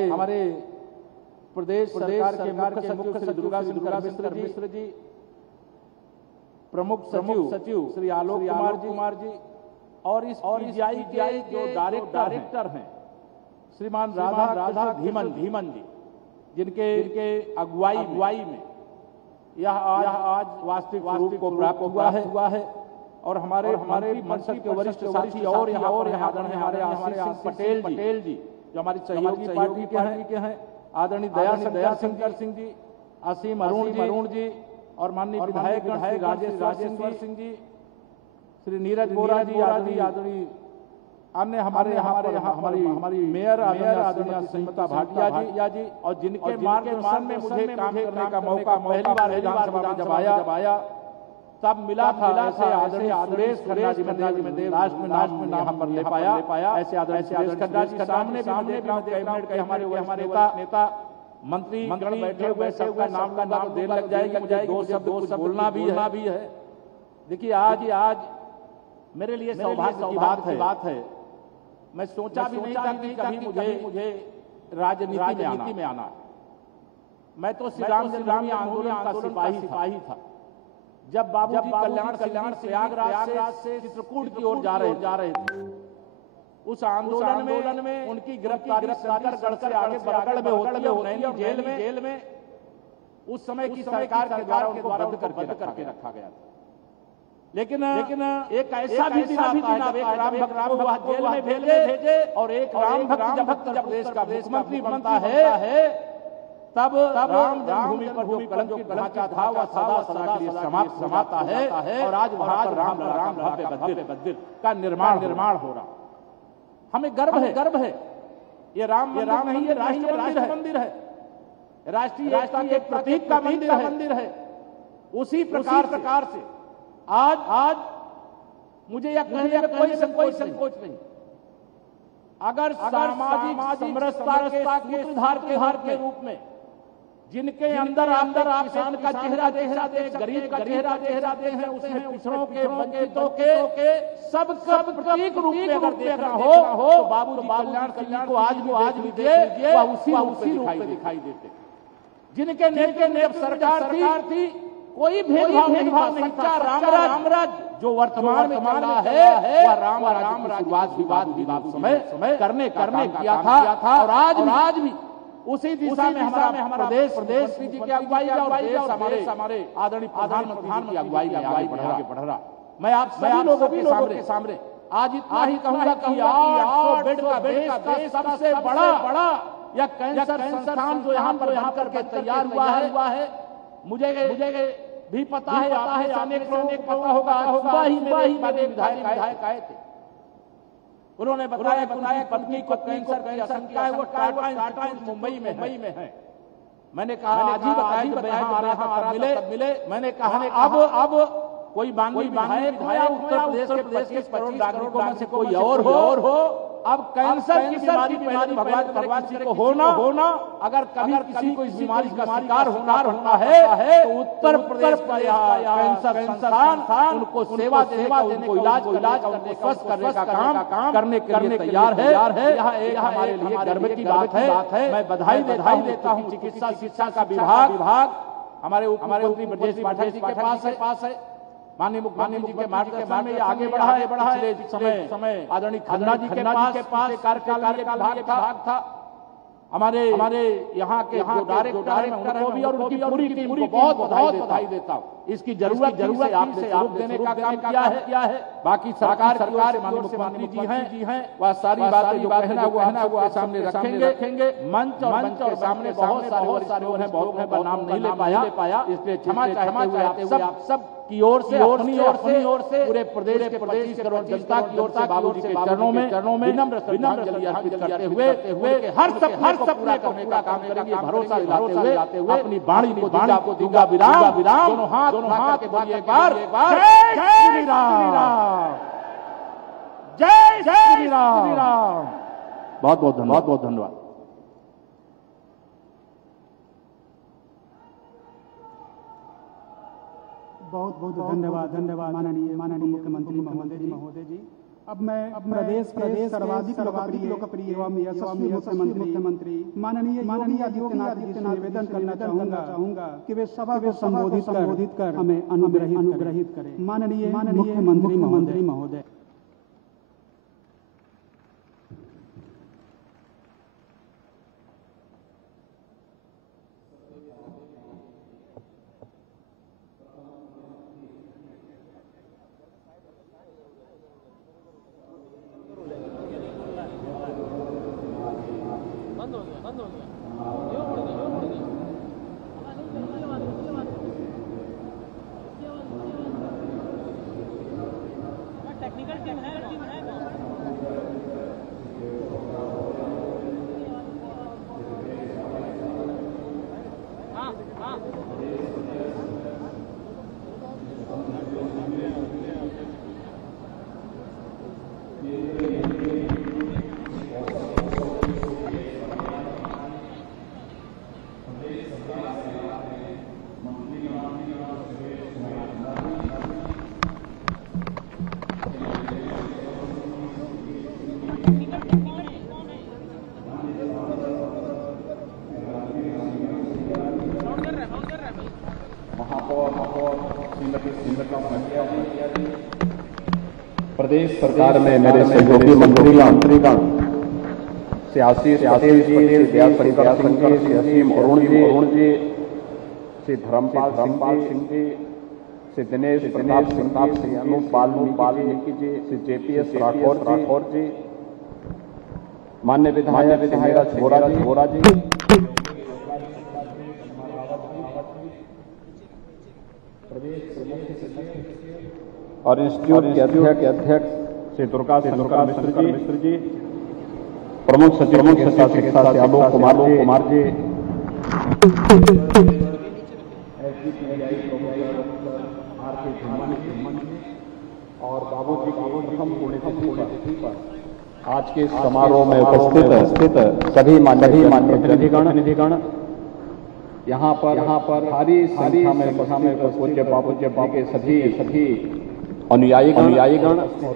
प्रदेश सरकार के मुख्य सचिव श्री दुर्गा शंकर मिश्र जी, प्रमुख सचिव श्री आलोक कुमार जी और इस पीजीआई के जो डायरेक्टर हैं श्रीमान राधा धीमन जी, जिनके अगुवाई में यह आज वास्तविक स्वरूप को प्राप्त हुआ है। और हमारे मंत्री के वरिष्ठ साथी और आदरणीय हमारे आशीष पटेल जी जो हमारी सहयोगी पार्टी के हैं, आदरणीय दया शंकर सिंह जी, असीम अरुण जी और माननीय विधायक राजेश सिंह जी, श्री नीरज बोरा जी, आदरणीय अन्य हमारी मेयर आदरणीय संयुक्ता भाटिया जी और जिनके मार्गदर्शन में मुझे काम करने का मौका पहली बार विधानसभा में जब आया तब मिला था। ऐसे आदरणीय सुरेश खन्ना जी में राष्ट्र में नाम पर ले पाया। ऐसे आदरणीय सुरेश खन्ना जी सामने कैबिनेट के हमारे नेता मंत्री बैठे हुए सबका नाम देर लग जाएगी, मुझे दो शब्द बोलना भी है। देखिए आज मेरे लिए सौभाग्य की बात है। मैं सोचा भी नहीं था कि कभी मुझे राजनीति में आना। मैं तो श्री राम जन्मभूमि आंदोलन का सिपाही था। जब बाबूजी कल्याण प्रयागराज से चित्रकूट की ओर जा रहे थे, उस आंदोलन में उनकी गिरफ्तारी शंकरगढ़ से आगे बरगढ़ में होती है, जेल में उस समय की सरकार के द्वारा उनको बंद करके रखा गया था। लेकिन एक ऐसा भी दिन आता है जब एक राम भक्त जेल में भेजे और एक राम भक्त जब प्रदेश का मुख्यमंत्री बनता है तब राम जन्मभूमि पर जो कलंकित ढांचा था वह सदा के लिए समाप्त है और आज वहां पर राम भव्य मंदिर का निर्माण हो रहा। हमें गर्व है। ये राम नहीं, ये राष्ट्र मंदिर है, राष्ट्रीय एकता के प्रतीक का मंदिर है। उसी प्रकार से आज मुझे यह कहने में कोई संकोच नहीं। अगर सामाजिक समरसता के सूत्रधार के रूप में जिनके अंदर आप किसान का चेहरा देखते, गरीब का चेहरा देखते हैं, उसमें पिछड़ों के वंचितों के सब प्रतीक रूप में अगर देखना हो तो बाबूजी कल्याण को आज भी देखिए वह उसी रूप में दिखाई देते। जिनके नेक सरकार थी, कोई भेदभाव नहीं था। रामराज जो वर्तमान में चल रहा है वह रामराज विवाद समय करने किया था और आज भी उसी दिशा में हमारा प्रदेश जी की अगुवाई और देश हमारे आदरणीय प्रधानमंत्री की अगुवाई में आगे बढ़ रहा। मैं आप सभी लोगों के सामने आज इतना ही कहूंगा कि 800 बेड का देश का सबसे बड़ा या कैंसर संस्थान जो यहाँ पर बनकर के तैयार हुआ है, मुझे भी पता है, अनेक लोगों को पता होगा। ही मेरे विधायक आए थे, उन्होंने बताया पत्नी को कैंसर की आशंका है, वो टाटा मुंबई में है। मैंने कहा आज ही बताया मिले। मैंने कहा अब कोई माननीय विधायक उत्तर प्रदेश के 25 करोड़ नागरिकों में से कोई और हो। अब कैंसर की बीमारी भगवान किसी को होना अगर कभी किसी को इस बीमारी का शिकार होना है तो उत्तर प्रदेश का कैंसर संस्थान उनको सेवा देने का, उनको इलाज करने का, स्वस्थ करने का काम करने के लिए तैयार है। यह हमारे लिए गर्व की बात है। मैं बधाई देता हूँ चिकित्सा शिक्षा का विभाग हमारे उपमंत्री ब्रजेश पाठक जी के पास है। माननीय मुख्यमंत्री जी के मार्गदर्शन में आगे बढ़ा है। पिछले समय आदरणीय खन्ना जी के पास कार्यकाल विभाग था। हमारे यहाँ के जो डायरेक्टर हैं उनको भी और उनकी पूरी टीम को बहुत बधाई देता हूँ। इसकी जरूरत से आपने आप देने का काम किया है। बाकी सरकार माननीय मुख्यमंत्री जी हैं वह सारी बातें जो कहना वो आपके सामने रखेंगे। मंच और मंच के सामने बहुत सारे लोग हैं, बहुत लोगों का नाम नहीं ले पाया, इसलिए क्षमा चाहते हुए आप सब की ओर से अपनी ओर से पूरे प्रदेश के 25 करोड़ जनता की ओर से बाबूजी के चरणों में विनम्र श्रद्धांजलि अर्पित करते हुए हर सपने को पूरा करने का काम करेंगे भरोसा दिलाते हुए अपनी वाणी को दूंगा विराम। दोनों हाथ के बोलिए एक बार जय श्री राम, जय श्री राम। बहुत बहुत धन्यवाद। बहुत धन्यवाद माननीय मुख्यमंत्री महोदय जी। अब मैं प्रदेश सर्वाधिक लोकप्रिय एवं यशस्वी मुख्यमंत्री माननीय आदित्यनाथ जी से निवेदन करना चाहूंगा कि वे सभा को संबोधित कर हमें अनुग्रहित करें। माननीय मुख्यमंत्री महोदय। प्रदेश सरकार में मेरे सहयोगी मंत्रीगण से आशीष पटेल जी, दयाशंकर सिंह जी, से असीम अरुण जी, से धर्मपाल सिंह जी, से दिनेश प्रताप सिंह, अनूप वाल्मीकि जी, से जेपीएस राठौर जी, मान्य विधायक नीरज वोरा जी, और इंस्टीट्यूट के अध्यक्ष श्री दुर्गा मिश्र जी, प्रमुख सचिव शिक्षा से आलोक कुमार जी, और बाबूजी की प्रथम पुण्यतिथि पर आज के समारोह में उपस्थित सभी माननीय प्रतिनिधिगण, यहाँ पर भारी संख्या में पूज्य बाबूजी के सभी अनुयायीगण और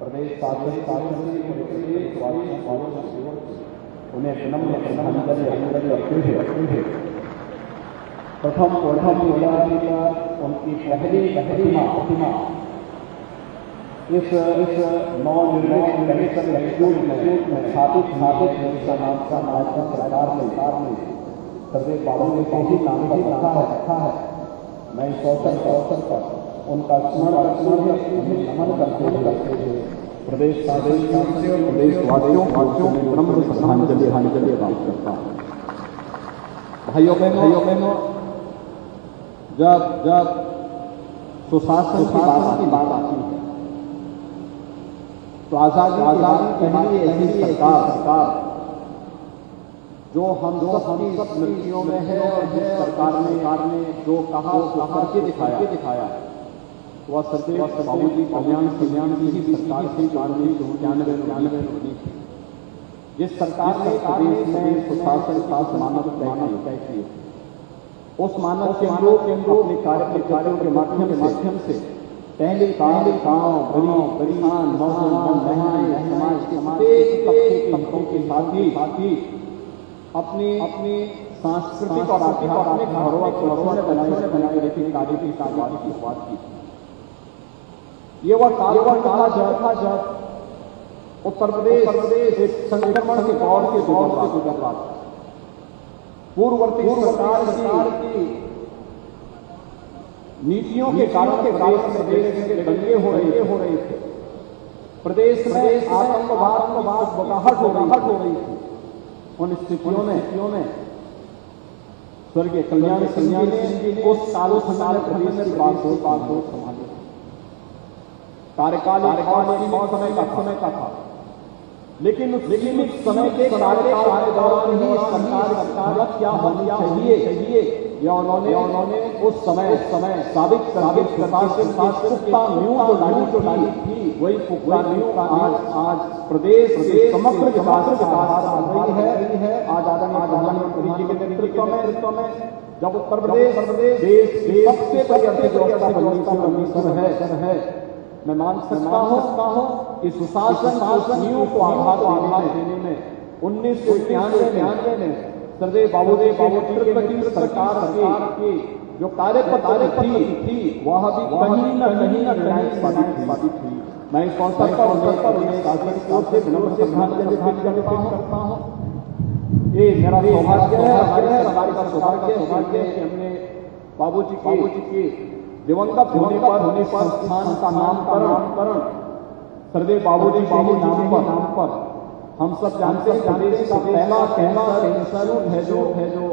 प्रदेश शासन उन्हें विनम्र श्रद्धांजलि अर्पित है। प्रथम उनकी पहली प्रतिमा इस नवनिर्मित कलेक्टर इंस्टीट्यूट में स्थापित सरकार ने प्रदेश बाबूजी के ही नाम पर रखा है। मैं इस अवसर पर उनका स्मरण नमन करते हुए प्रदेश प्रदेशवासियों को विनम्र श्रद्धांजलि अर्पित करता हूँ। भाइयों बहनों, जब सुशासन की बात आती है तो आजादी पहली ऐसी सरकार जो हम सबकी स्मृतियों में है और जिस सरकार ने जो कहा वो करके दिखाया वह सदैव बाबूजी कल्याण की ही सरकार थी जो 1991 में बनी थी। जिस सरकार ने प्रदेश में सुशासन मानक तय किए, उस मानक के अनुरूप अपने कार्यों के माध्यम से पहले गांव गरीब नौजवान महिलाएं समाज के तबकों के साथ ही अपनी सांस्कृतिक और आध्यात्मिक धरोहर को बनाए रखने कार्य की शुरुआत की। ये वह काल था जब उत्तर प्रदेश एक संक्रमण के दौर के दौर से गुजर रहा था। पूर्ववर्ती सरकार की नीतियों के कारण प्रदेश में दंगे हो रहे थे। प्रदेश में आतंकवाद बगाहट हो रही थी। उन स्थितियों में स्वर्गीय कल्याण सिंह जी ने उस सालों प्रदेश की बात को संभाली। कार्यकाल बहुत समय का था, लेकिन उस समय के कार्यकाल के दौरान ही सरकार क्या होनी चाहिए या उन्होंने उस समय साबित पुख्ता नींव जो डाली थी, वही पुख्ता नींव आज प्रदेश के समग्र विकास के आधार है। आज आदरणीय प्रधानमंत्री जी के नेतृत्व में जब उत्तर प्रदेश देश की सबसे बड़ी अर्थव्यवस्था है, मैं मान सकता हूँ कि सुशासन नींव को आधार देने में 1991 में सरदेव बाबूजी की सरकार की जो कार्यपद्धति थी वह भी कहीं न कहीं साबित थी। मैं इस अवसर पर उन्हें शासन की ओर से विनम्र श्रद्धांजलि करता हूँ। ये मेरा सौभाग्य है, हमारी सौभाग्य है कि हमने बाबूजी की दिवंगत होने पर संस्थान का नामकरण सरदेव बाबूजी नाम पर हम सब जानते हैं। प्रदेश का पहला इंस्टीट्यूट है जो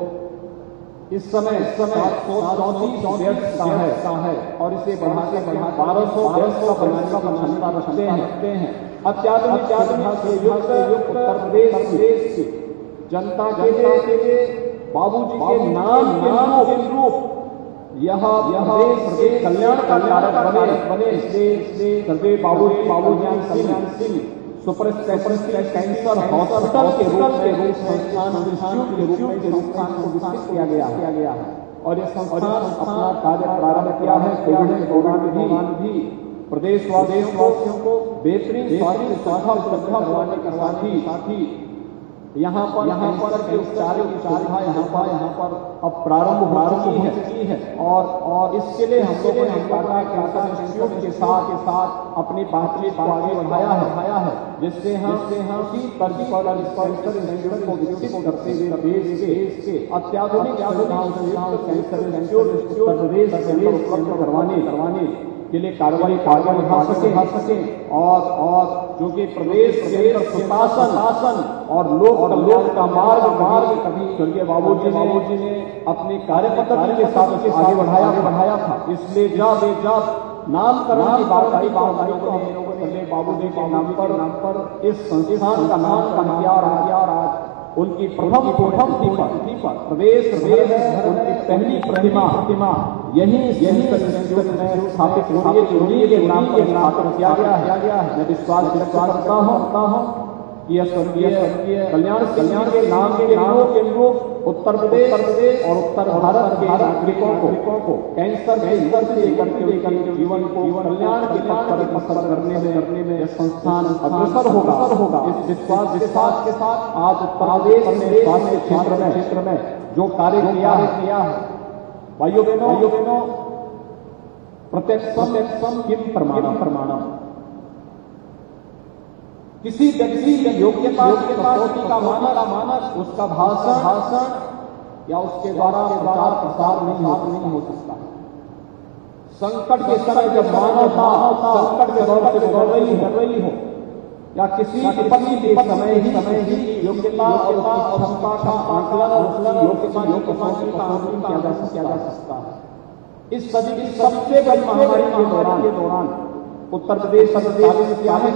इस समय 734 बेड्स का है और इसे बढ़ा के 1200 बेड्स का बनाने का क्षमता रखते हैं। अत्याधुनिक सुविधा से युक्त उत्तर प्रदेश की जनता के लिए बाबूजी के नाम के रूप यह प्रदेश कल्याण का कारक बने। इसलिए सरदेव बाबूजी Singh super specialist cancer hospital के रूप में संस्थान के रूप में संस्थान को विकसित किया गया है और यह संस्थान अपना कार्य प्रारंभ किया है। कोविड के दौरान भी प्रदेशवासियों को बेहतरीन स्वास्थ्य सुविधा उपलब्ध करवाने के साथ ही यहाँ पर के उपचार की सुविधा यहाँ पर अब प्रारंभ हो चुकी है और इसके लिए हम लोगों ने टाटा कैंसर इंस्टीट्यूट के साथ अपनी बातचीत को आगे बढ़ाया है, जिससे हम उसी तर्ज पर कैंसर इंस्टीट्यूट को विकसित करते हुए देश के अत्याधुनिक सुविधाओं से कैंसर इंस्टीट्यूट उत्तर प्रदेश उपलब्ध करवाने के लिए कार्रवाई उठा सके और जो कि प्रदेश सुशासन और लोक कल्याण का मार्ग कभी स्वर्गीय बाबूजी ने अपनी कार्यपद्धति के साथ आगे बढ़ाया था। इसलिए जब नामकरण की बात आई सरदेव बाबूजी के नाम पर इस संस्थान का नामकरण किया और आज उनकी प्रथम तिथि पर प्रदेश उनकी पहली प्रतिमा यही इंस्टीट्यूट में स्थापित हो रही है। उन्हीं के नाम पर स्थापित किया गया है। मैं विश्वास करता हूँ कि यह स्वर्गीय कल्याण के नाम के अनुरूप उत्तर प्रदेश और उत्तर भारत के नागरिकों को कैंसर से लेकर के जीवन को कल्याण के पथ पर अग्रसर करने में यह संस्थान अग्रसर होगा। इस विश्वास के साथ आज उत्तर प्रदेश में स्वास्थ्य क्षेत्र में जो कार्य किया है, भाइयों बहनों, प्रत्यक्षम किम प्रमाणम। किसी व्यक्ति की योग्यता का मानक उसका भाषण या उसके द्वारा प्रचार प्रसार नहीं हो सकता। संकट के समय जब मानवता संकट के दौर से गुजर रही हो या किसी विपत्ति के समय ही योग्यता और क्षमता का आकलन योग्यता का आकलन किया जा सकता है। इस सदी की सबसे बड़ी महामारी के दौरान उत्तर प्रदेश क्या है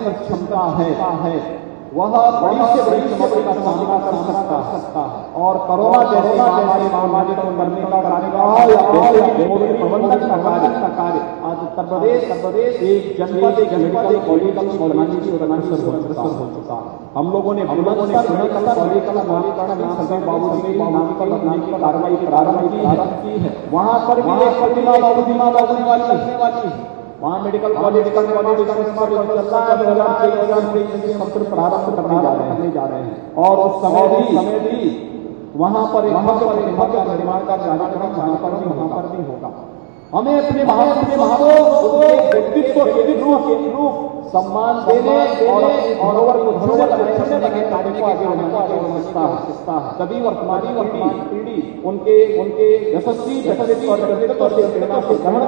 क्षमता है वह बड़ी से बड़ी चुनौती का सामना कर सकता है और कोरोना जैसे महामारी को करने का कार्य या प्रबंधन का कार्य आज उत्तर प्रदेश एक जनपद पॉलिटिकल बनाने की अग्रसर हो चुका है। हम लोगों ने पॉलिटिकल सरदेव बाबूजी के नाम पर बनाने की कार्रवाई प्रारंभ की है। वहां पर भी एक प्रतिमा बाबूजी वाली वहाँ मेडिकल कॉलेज चल रहा है। 2023 सत्र प्रारंभ करने जा रहे हैं और उस समय भी वहाँ पर एक भव्य निर्माण का कार्यक्रम वहाँ पर भी होगा। हमें अपने महापुरुषों को उनके व्यक्तित्व के अनुरूप सम्मान देने और धरोहर को धरोहर बनाने के कार्य को आगे बढ़ाने की आवश्यकता है। तभी वर्तमान पीढ़ी उनके यशस्वी व्यक्तित्व और व्यक्तित्व से प्रेरणा को ग्रहण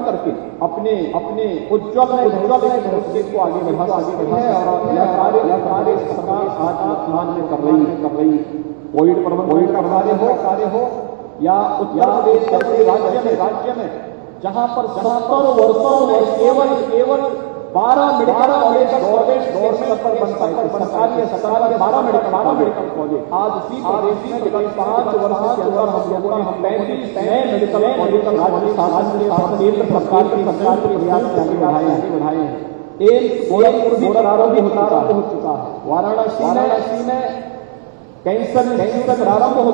करके अपने उज्ज्वल भविष्य को आगे बढ़ा सकती है। और यह कार्य सरकार आज वर्तमान में कर रही है। कोविड प्रबंधन का कार्य हो या उत्तर प्रदेश जैसे राज्य में जहां पर 70 वर्षों में केवल 12 मेडिकल कॉलेज गवर्नमेंट पर बन पाए, सरकारी 12 मेडिकल कॉलेज। आज उसी प्रदेश में केवल 5 वर्ष के अंदर हम लोगों ने 35 नए मेडिकल कॉलेज राज्य शासन के साथ केंद्र सरकार के प्रयास से आगे बढ़ाए हैं। एम्स गोरखपुर भी प्रारंभ हो चुका है। वाराणसी में कैंसर प्रारंभ हो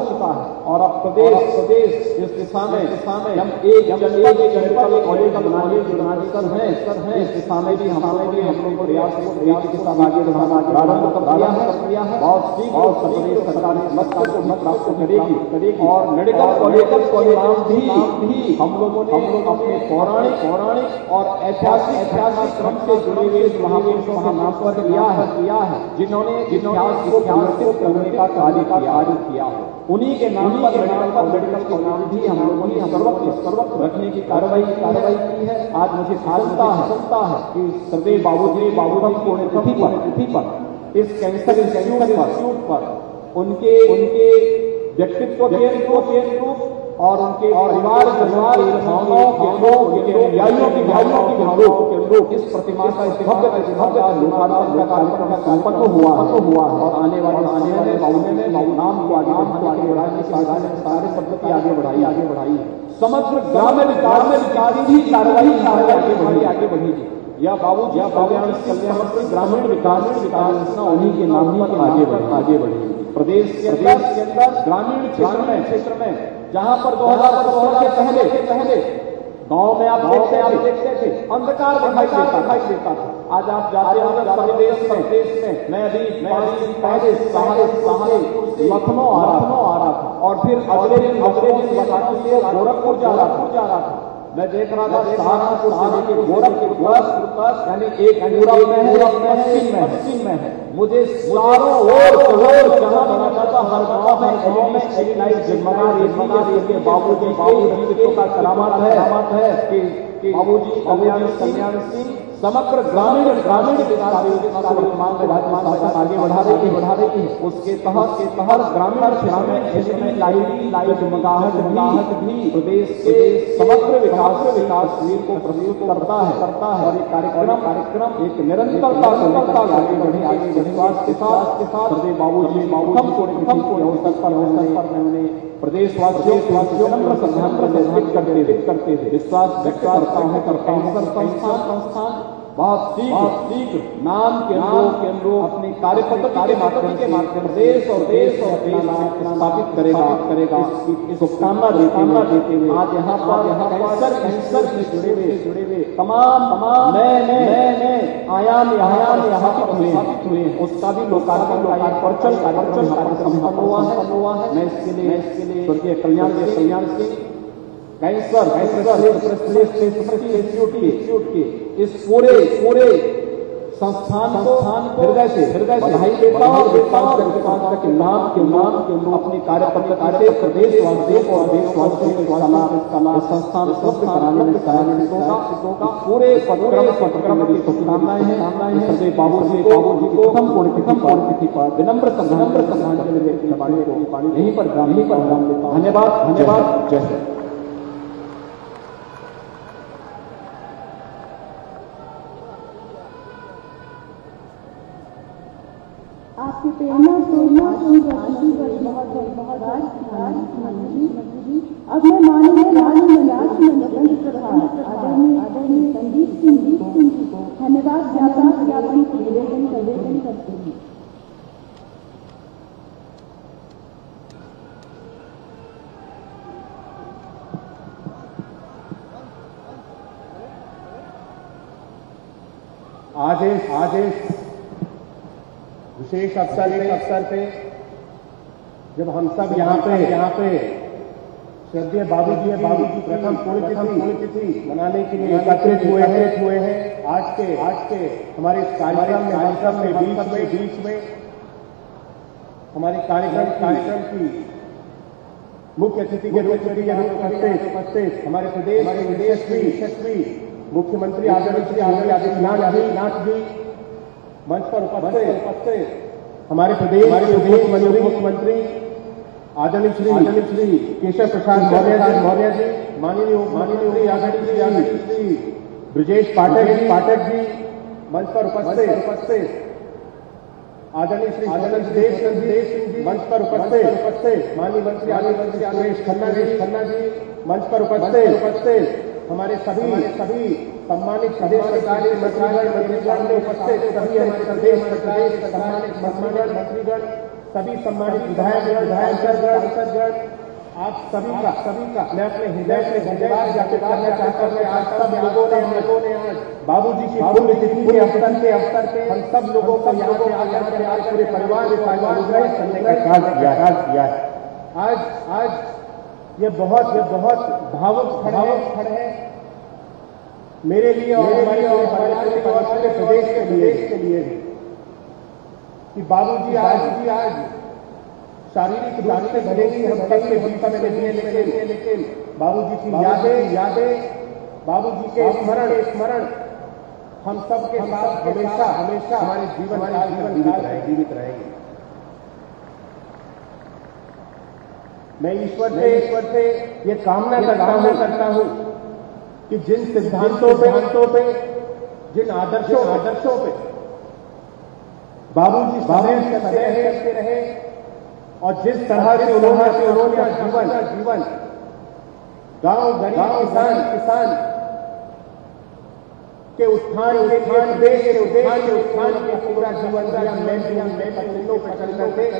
चुका है। और अब प्रदेश इस दिशा में हम एक जनपद कॉलेज बनाने इस दिशा में भी हम लोग प्रयास के साथ आगे बढ़ाना प्रारंभ कर दिया है। बहुत प्रदेश सरकार इस लक्ष्य को प्राप्त करेगी। और मेडिकल कॉलेज भी हम लोगों ने अपने पौराणिक और ऐतिहासिक क्रम से जुड़े हुए महापुरुषों के नाम पर किया है, जिन्होंने इतिहास को पुनर्जित करने का कार्य किया है। उन्हीं के नाम पर मेडिकल के नाम भी हम लोगों ने सर्वत्र रखने की कार्रवाई की है। आज मुझे सुनता है कि सरदेव बाबूजी पुण्यतिथि पर इस कैंसर इंस्टीट्यूट पर उनके व्यक्तित्व के अनुरूप और उनके परिवार के अनुरूप इस प्रतिमा का भव्य लोकार्पण का कार्यक्रम संपन्न हुआ और आने वाले नाम को आगे बढ़ाने की सारे पद्धति आगे बढ़ाई। समग्र ग्रामीण विकास की कार्रवाई आगे बढ़ी। या बाबूजी कल्याण ग्रामीण विकास योजना उन्हीं के नाम पर आगे बढ़ी। प्रदेश के अंदर ग्रामीण क्षेत्र में जहां पर 2000 के पहले गांव में आप देखते थे अंधकार दिखाई देता था। आज आप जाते हो प्रदेश में मैं अभी पहले सहारनपुर लखनऊ आ रहा था और फिर अगले दिन लखनऊ से गोरखपुर जा रहा था। मैं देख रहा था सहारनपुर के गोरखपुर तक यानी एक पश्चिम में है। मुझे चारों ओर जहां बना था हर गांव में एक लाइट जगमगा रही थी। बाबूजी के का करामात है कि बाबूजी कल्याण सिंह समग्र ग्रामीण विकास योजना वर्तमान में राज्य शासन आगे बढ़ा रही है। उसके तहत ग्रामीण क्षेत्र में एलईडी लाइट जगमगाहट भी प्रदेश के समग्र विकास को प्रस्तुत करता है। और ये कार्यक्रम एक निरंतरता आगे बढ़े विश्वास के साथ सरदेव बाबूजी अवसर पर मैंने प्रदेशवासियों को नम्र श्रद्धांजलि अर्पित करते थे। विश्वास व्यक्त करता हूं संस्थान बहुत शीघ्र नाम के अनुरूप अपनी कार्यपद्धति के माध्यम देश और अपना नाम स्थापित करेगा। इस शुभकामना देते हुए आज यहाँ पर कैंसर से जुड़े हुए तमाम नए आयाम यहाँ स्थापित हुए उसका भी लोकार्पण का वर्चुअल कार्यक्रम संपन्न हुआ है। मैं इसके लिए स्वर्गीय कल्याण सिंह कैंसर इंस्टीट्यूट के इस पूरे संस्थान को हृदय से बधाई देता हूं और विश्वास के नाम के अपनी कार्यपद्धति से प्रदेशवासियों और देशवासियों के संस्थान स्वस्थ कराने में का पूरे पदक्रम की शुभकामनाएं हैं। सरदेव बाबूजी को प्रथम पुण्यतिथि पर विनम्र श्रद्धांजलि यहीं पर विराम देता हूं। धन्यवाद। जय हिंद। आपकी प्रेरणा अब मैं माननीय राज्य प्रधान आदरणीय संदीप सिंह जी को धन्यवाद ज्ञापन निवेदन करते हैं। आदेश विशेष अवसर पे जब हम सब यहाँ पे श्रद्धेय बाबूजी प्रथम पुण्यतिथि मनाने के लिए एकत्रित हुए हैं। आज के हमारे इस कार्यक्रम में बीच में हमारे कार्यक्रम की मुख्य अतिथि के रूप में उपस्थित हमारे प्रदेश के यशस्वी मुख्यमंत्री आदरणीय योगी आदित्यनाथ जी मंच पर उपस्थित हमारे प्रदेश के मुख्यमंत्री आदरणीय श्री केशव प्रसाद मौर्य जी, माननीय आदरणीय श्री ब्रजेश पाठक जी मंच पर उपस्थित आदरणीय श्री देश सिंह जी मंच पर उपस्थित माननीय मंत्री आदरणीय सुरेश खन्ना जी मंच पर उपस्थित हमारे सभी सम्मानित प्रदेश सरकार के मंत्रीगण उपस्थित सभी हमारे प्रदेश सरकार के सम्मानित मंत्रीगण सभी सम्मानित विधायकगण आप सभी का मैं अपने हृदय से धन्यवाद ज्ञापित करना चाहता हूँ। आज सब लोगों ने आज बाबूजी की पुण्यतिथि के अवसर पे हम सब लोगों को यहाँ पे आकर आज पूरे परिवार करने का कार्य किया है। आज ये बहुत भावुक क्षण है मेरे लिए और हमारे प्रदेश के लिए कि बाबूजी आज शारीरिक रूप से भले ही हम सबके भूमिका में नहीं है, लेकिन बाबूजी की यादें बाबूजी के स्मरण हम सबके साथ हमेशा हमारे जीवन जीवित रहेंगे। मैं ईश्वर से ये कामना करता हूँ कि जिन सिद्धांतों पे जिन आदर्शों पे बाबूजी करते रहे और जिस तरह से उन्होंने जीवन गांव गरीब किसान के उत्थान देश के उत्थान के पूरा जीवन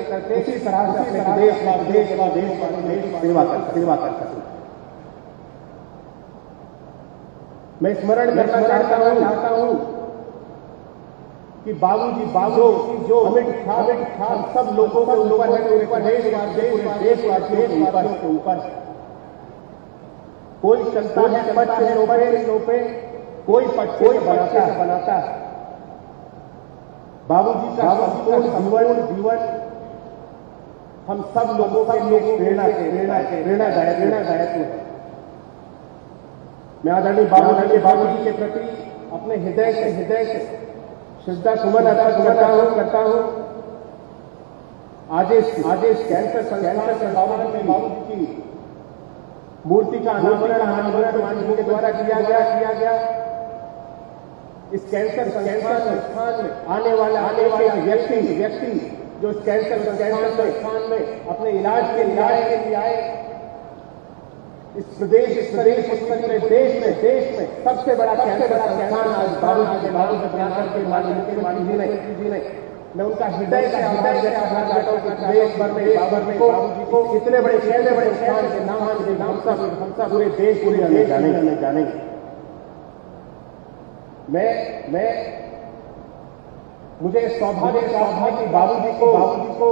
करते इसी तरह से देश सेवा कर सकते। मैं स्मरण करना चाहता हूँ कि बाबूजी जो अमिट था हम सब लोगों के ऊपर है, देशवासियों के ऊपर कोई चलता है पद पे कोई बनाता है। बाबूजी का संपूर्ण जीवन हम सब लोगों के लिए प्रेरणादायक है। मैं आदरणीय बाबूजी के प्रति अपने हृदय से श्रद्धा सुमन करता हूँ। आज इस कैंसर संस्थान बाबूजी की मूर्ति का अनावरण के द्वारा किया गया। इस कैंसर संस्थान में आने वाला व्यक्ति जो इस कैंसर संस्थान में अपने इलाज के लिए आए इस प्रदेश में देश में सबसे बड़ा कैंसर संस्थान आज बाबूजी मुख्यमंत्री जी ने मैं उनका हृदय से आभार चाहता हूँ कि देश भर में बाबूजी को इतने बड़े स्थान के नाम हम सब पूरे देश जानेंगे। मैं मुझे सौभाग्य कि बाबूजी को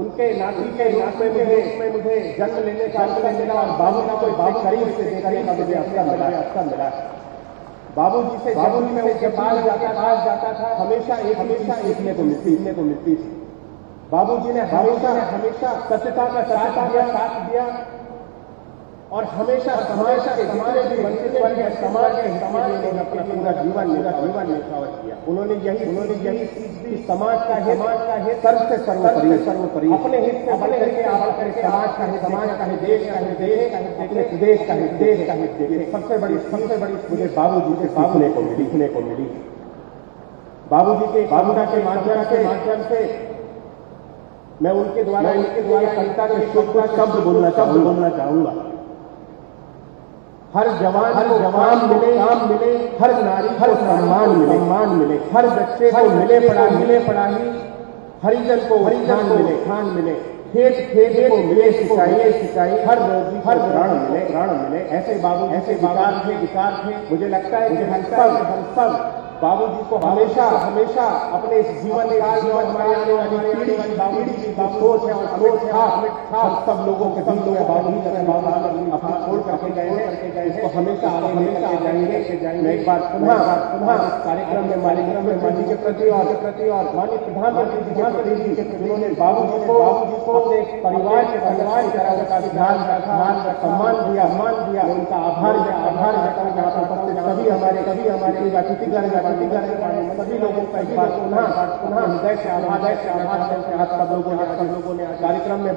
उनके नाती के रूप में मुझे जन्म लेने का अवसर मिला और बाबू करीब से देखने का मुझे अवसर मिला। बाबूजी से मैं उसके पास जाता था हमेशा सीखने को मिलती थी। बाबूजी ने हमेशा सत्यता का साथ दिया और हमेशा समाज के भी वंचित वर्ग समाज ने अपना पूरा जीवन न्यौछावर किया। उन्होंने यही चीज दी समाज का हित सर्वोपरि अपने हित से बढ़ करके समाज का हित देश का हित अपने प्रदेश का हित सबसे बड़ी मुझे बाबूजी से सीखने को मिली। बाबूजी के माध्यम से मैं उनके द्वारा कविता के शब्द बोलना चाहूंगा। हर जवान को काम मिले, हर नारी को सम्मान मिले, हर बच्चे को मिले पढ़ाई, हरिजन को खान मिले, खेत को मिले सिंचाई, हर प्राण मिले। ऐसे विचार थे। मुझे लगता है कि हम सब बाबूजी को हमेशा हमेशा अपने इस जीवन काल में हमारे आने वाली पीढ़ी की बाबूजी की जो सोच है और सोच था हम सब लोगों के दिल में बाबूजी अपना छोड़ करके गए हैं, इसको हमेशा आगे लेकर जाएंगे। मैं एक बार पुनः कार्यक्रम में माननीय जी के प्रति और माननीय प्रधानमंत्री जी के प्रति जिन्होंने बाबूजी को अपने परिवार की तरह उनका ध्यान रखा, सम्मान दिया, उनका आभार जताऊंगा। सभी हमारे सभी लोगों का एक बार पुनः हृदय से आभार सब लोगों ने कार्यक्रम में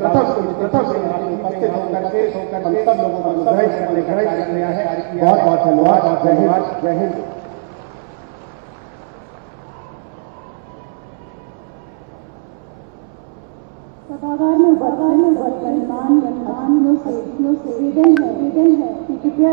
प्रथम उपस्थित होकर हम सब लोगों का ग्रहण किया है। बहुत बहुत धन्यवाद। जय हिंद। सभागार में वर्तमान से निवेदन है कि कृपया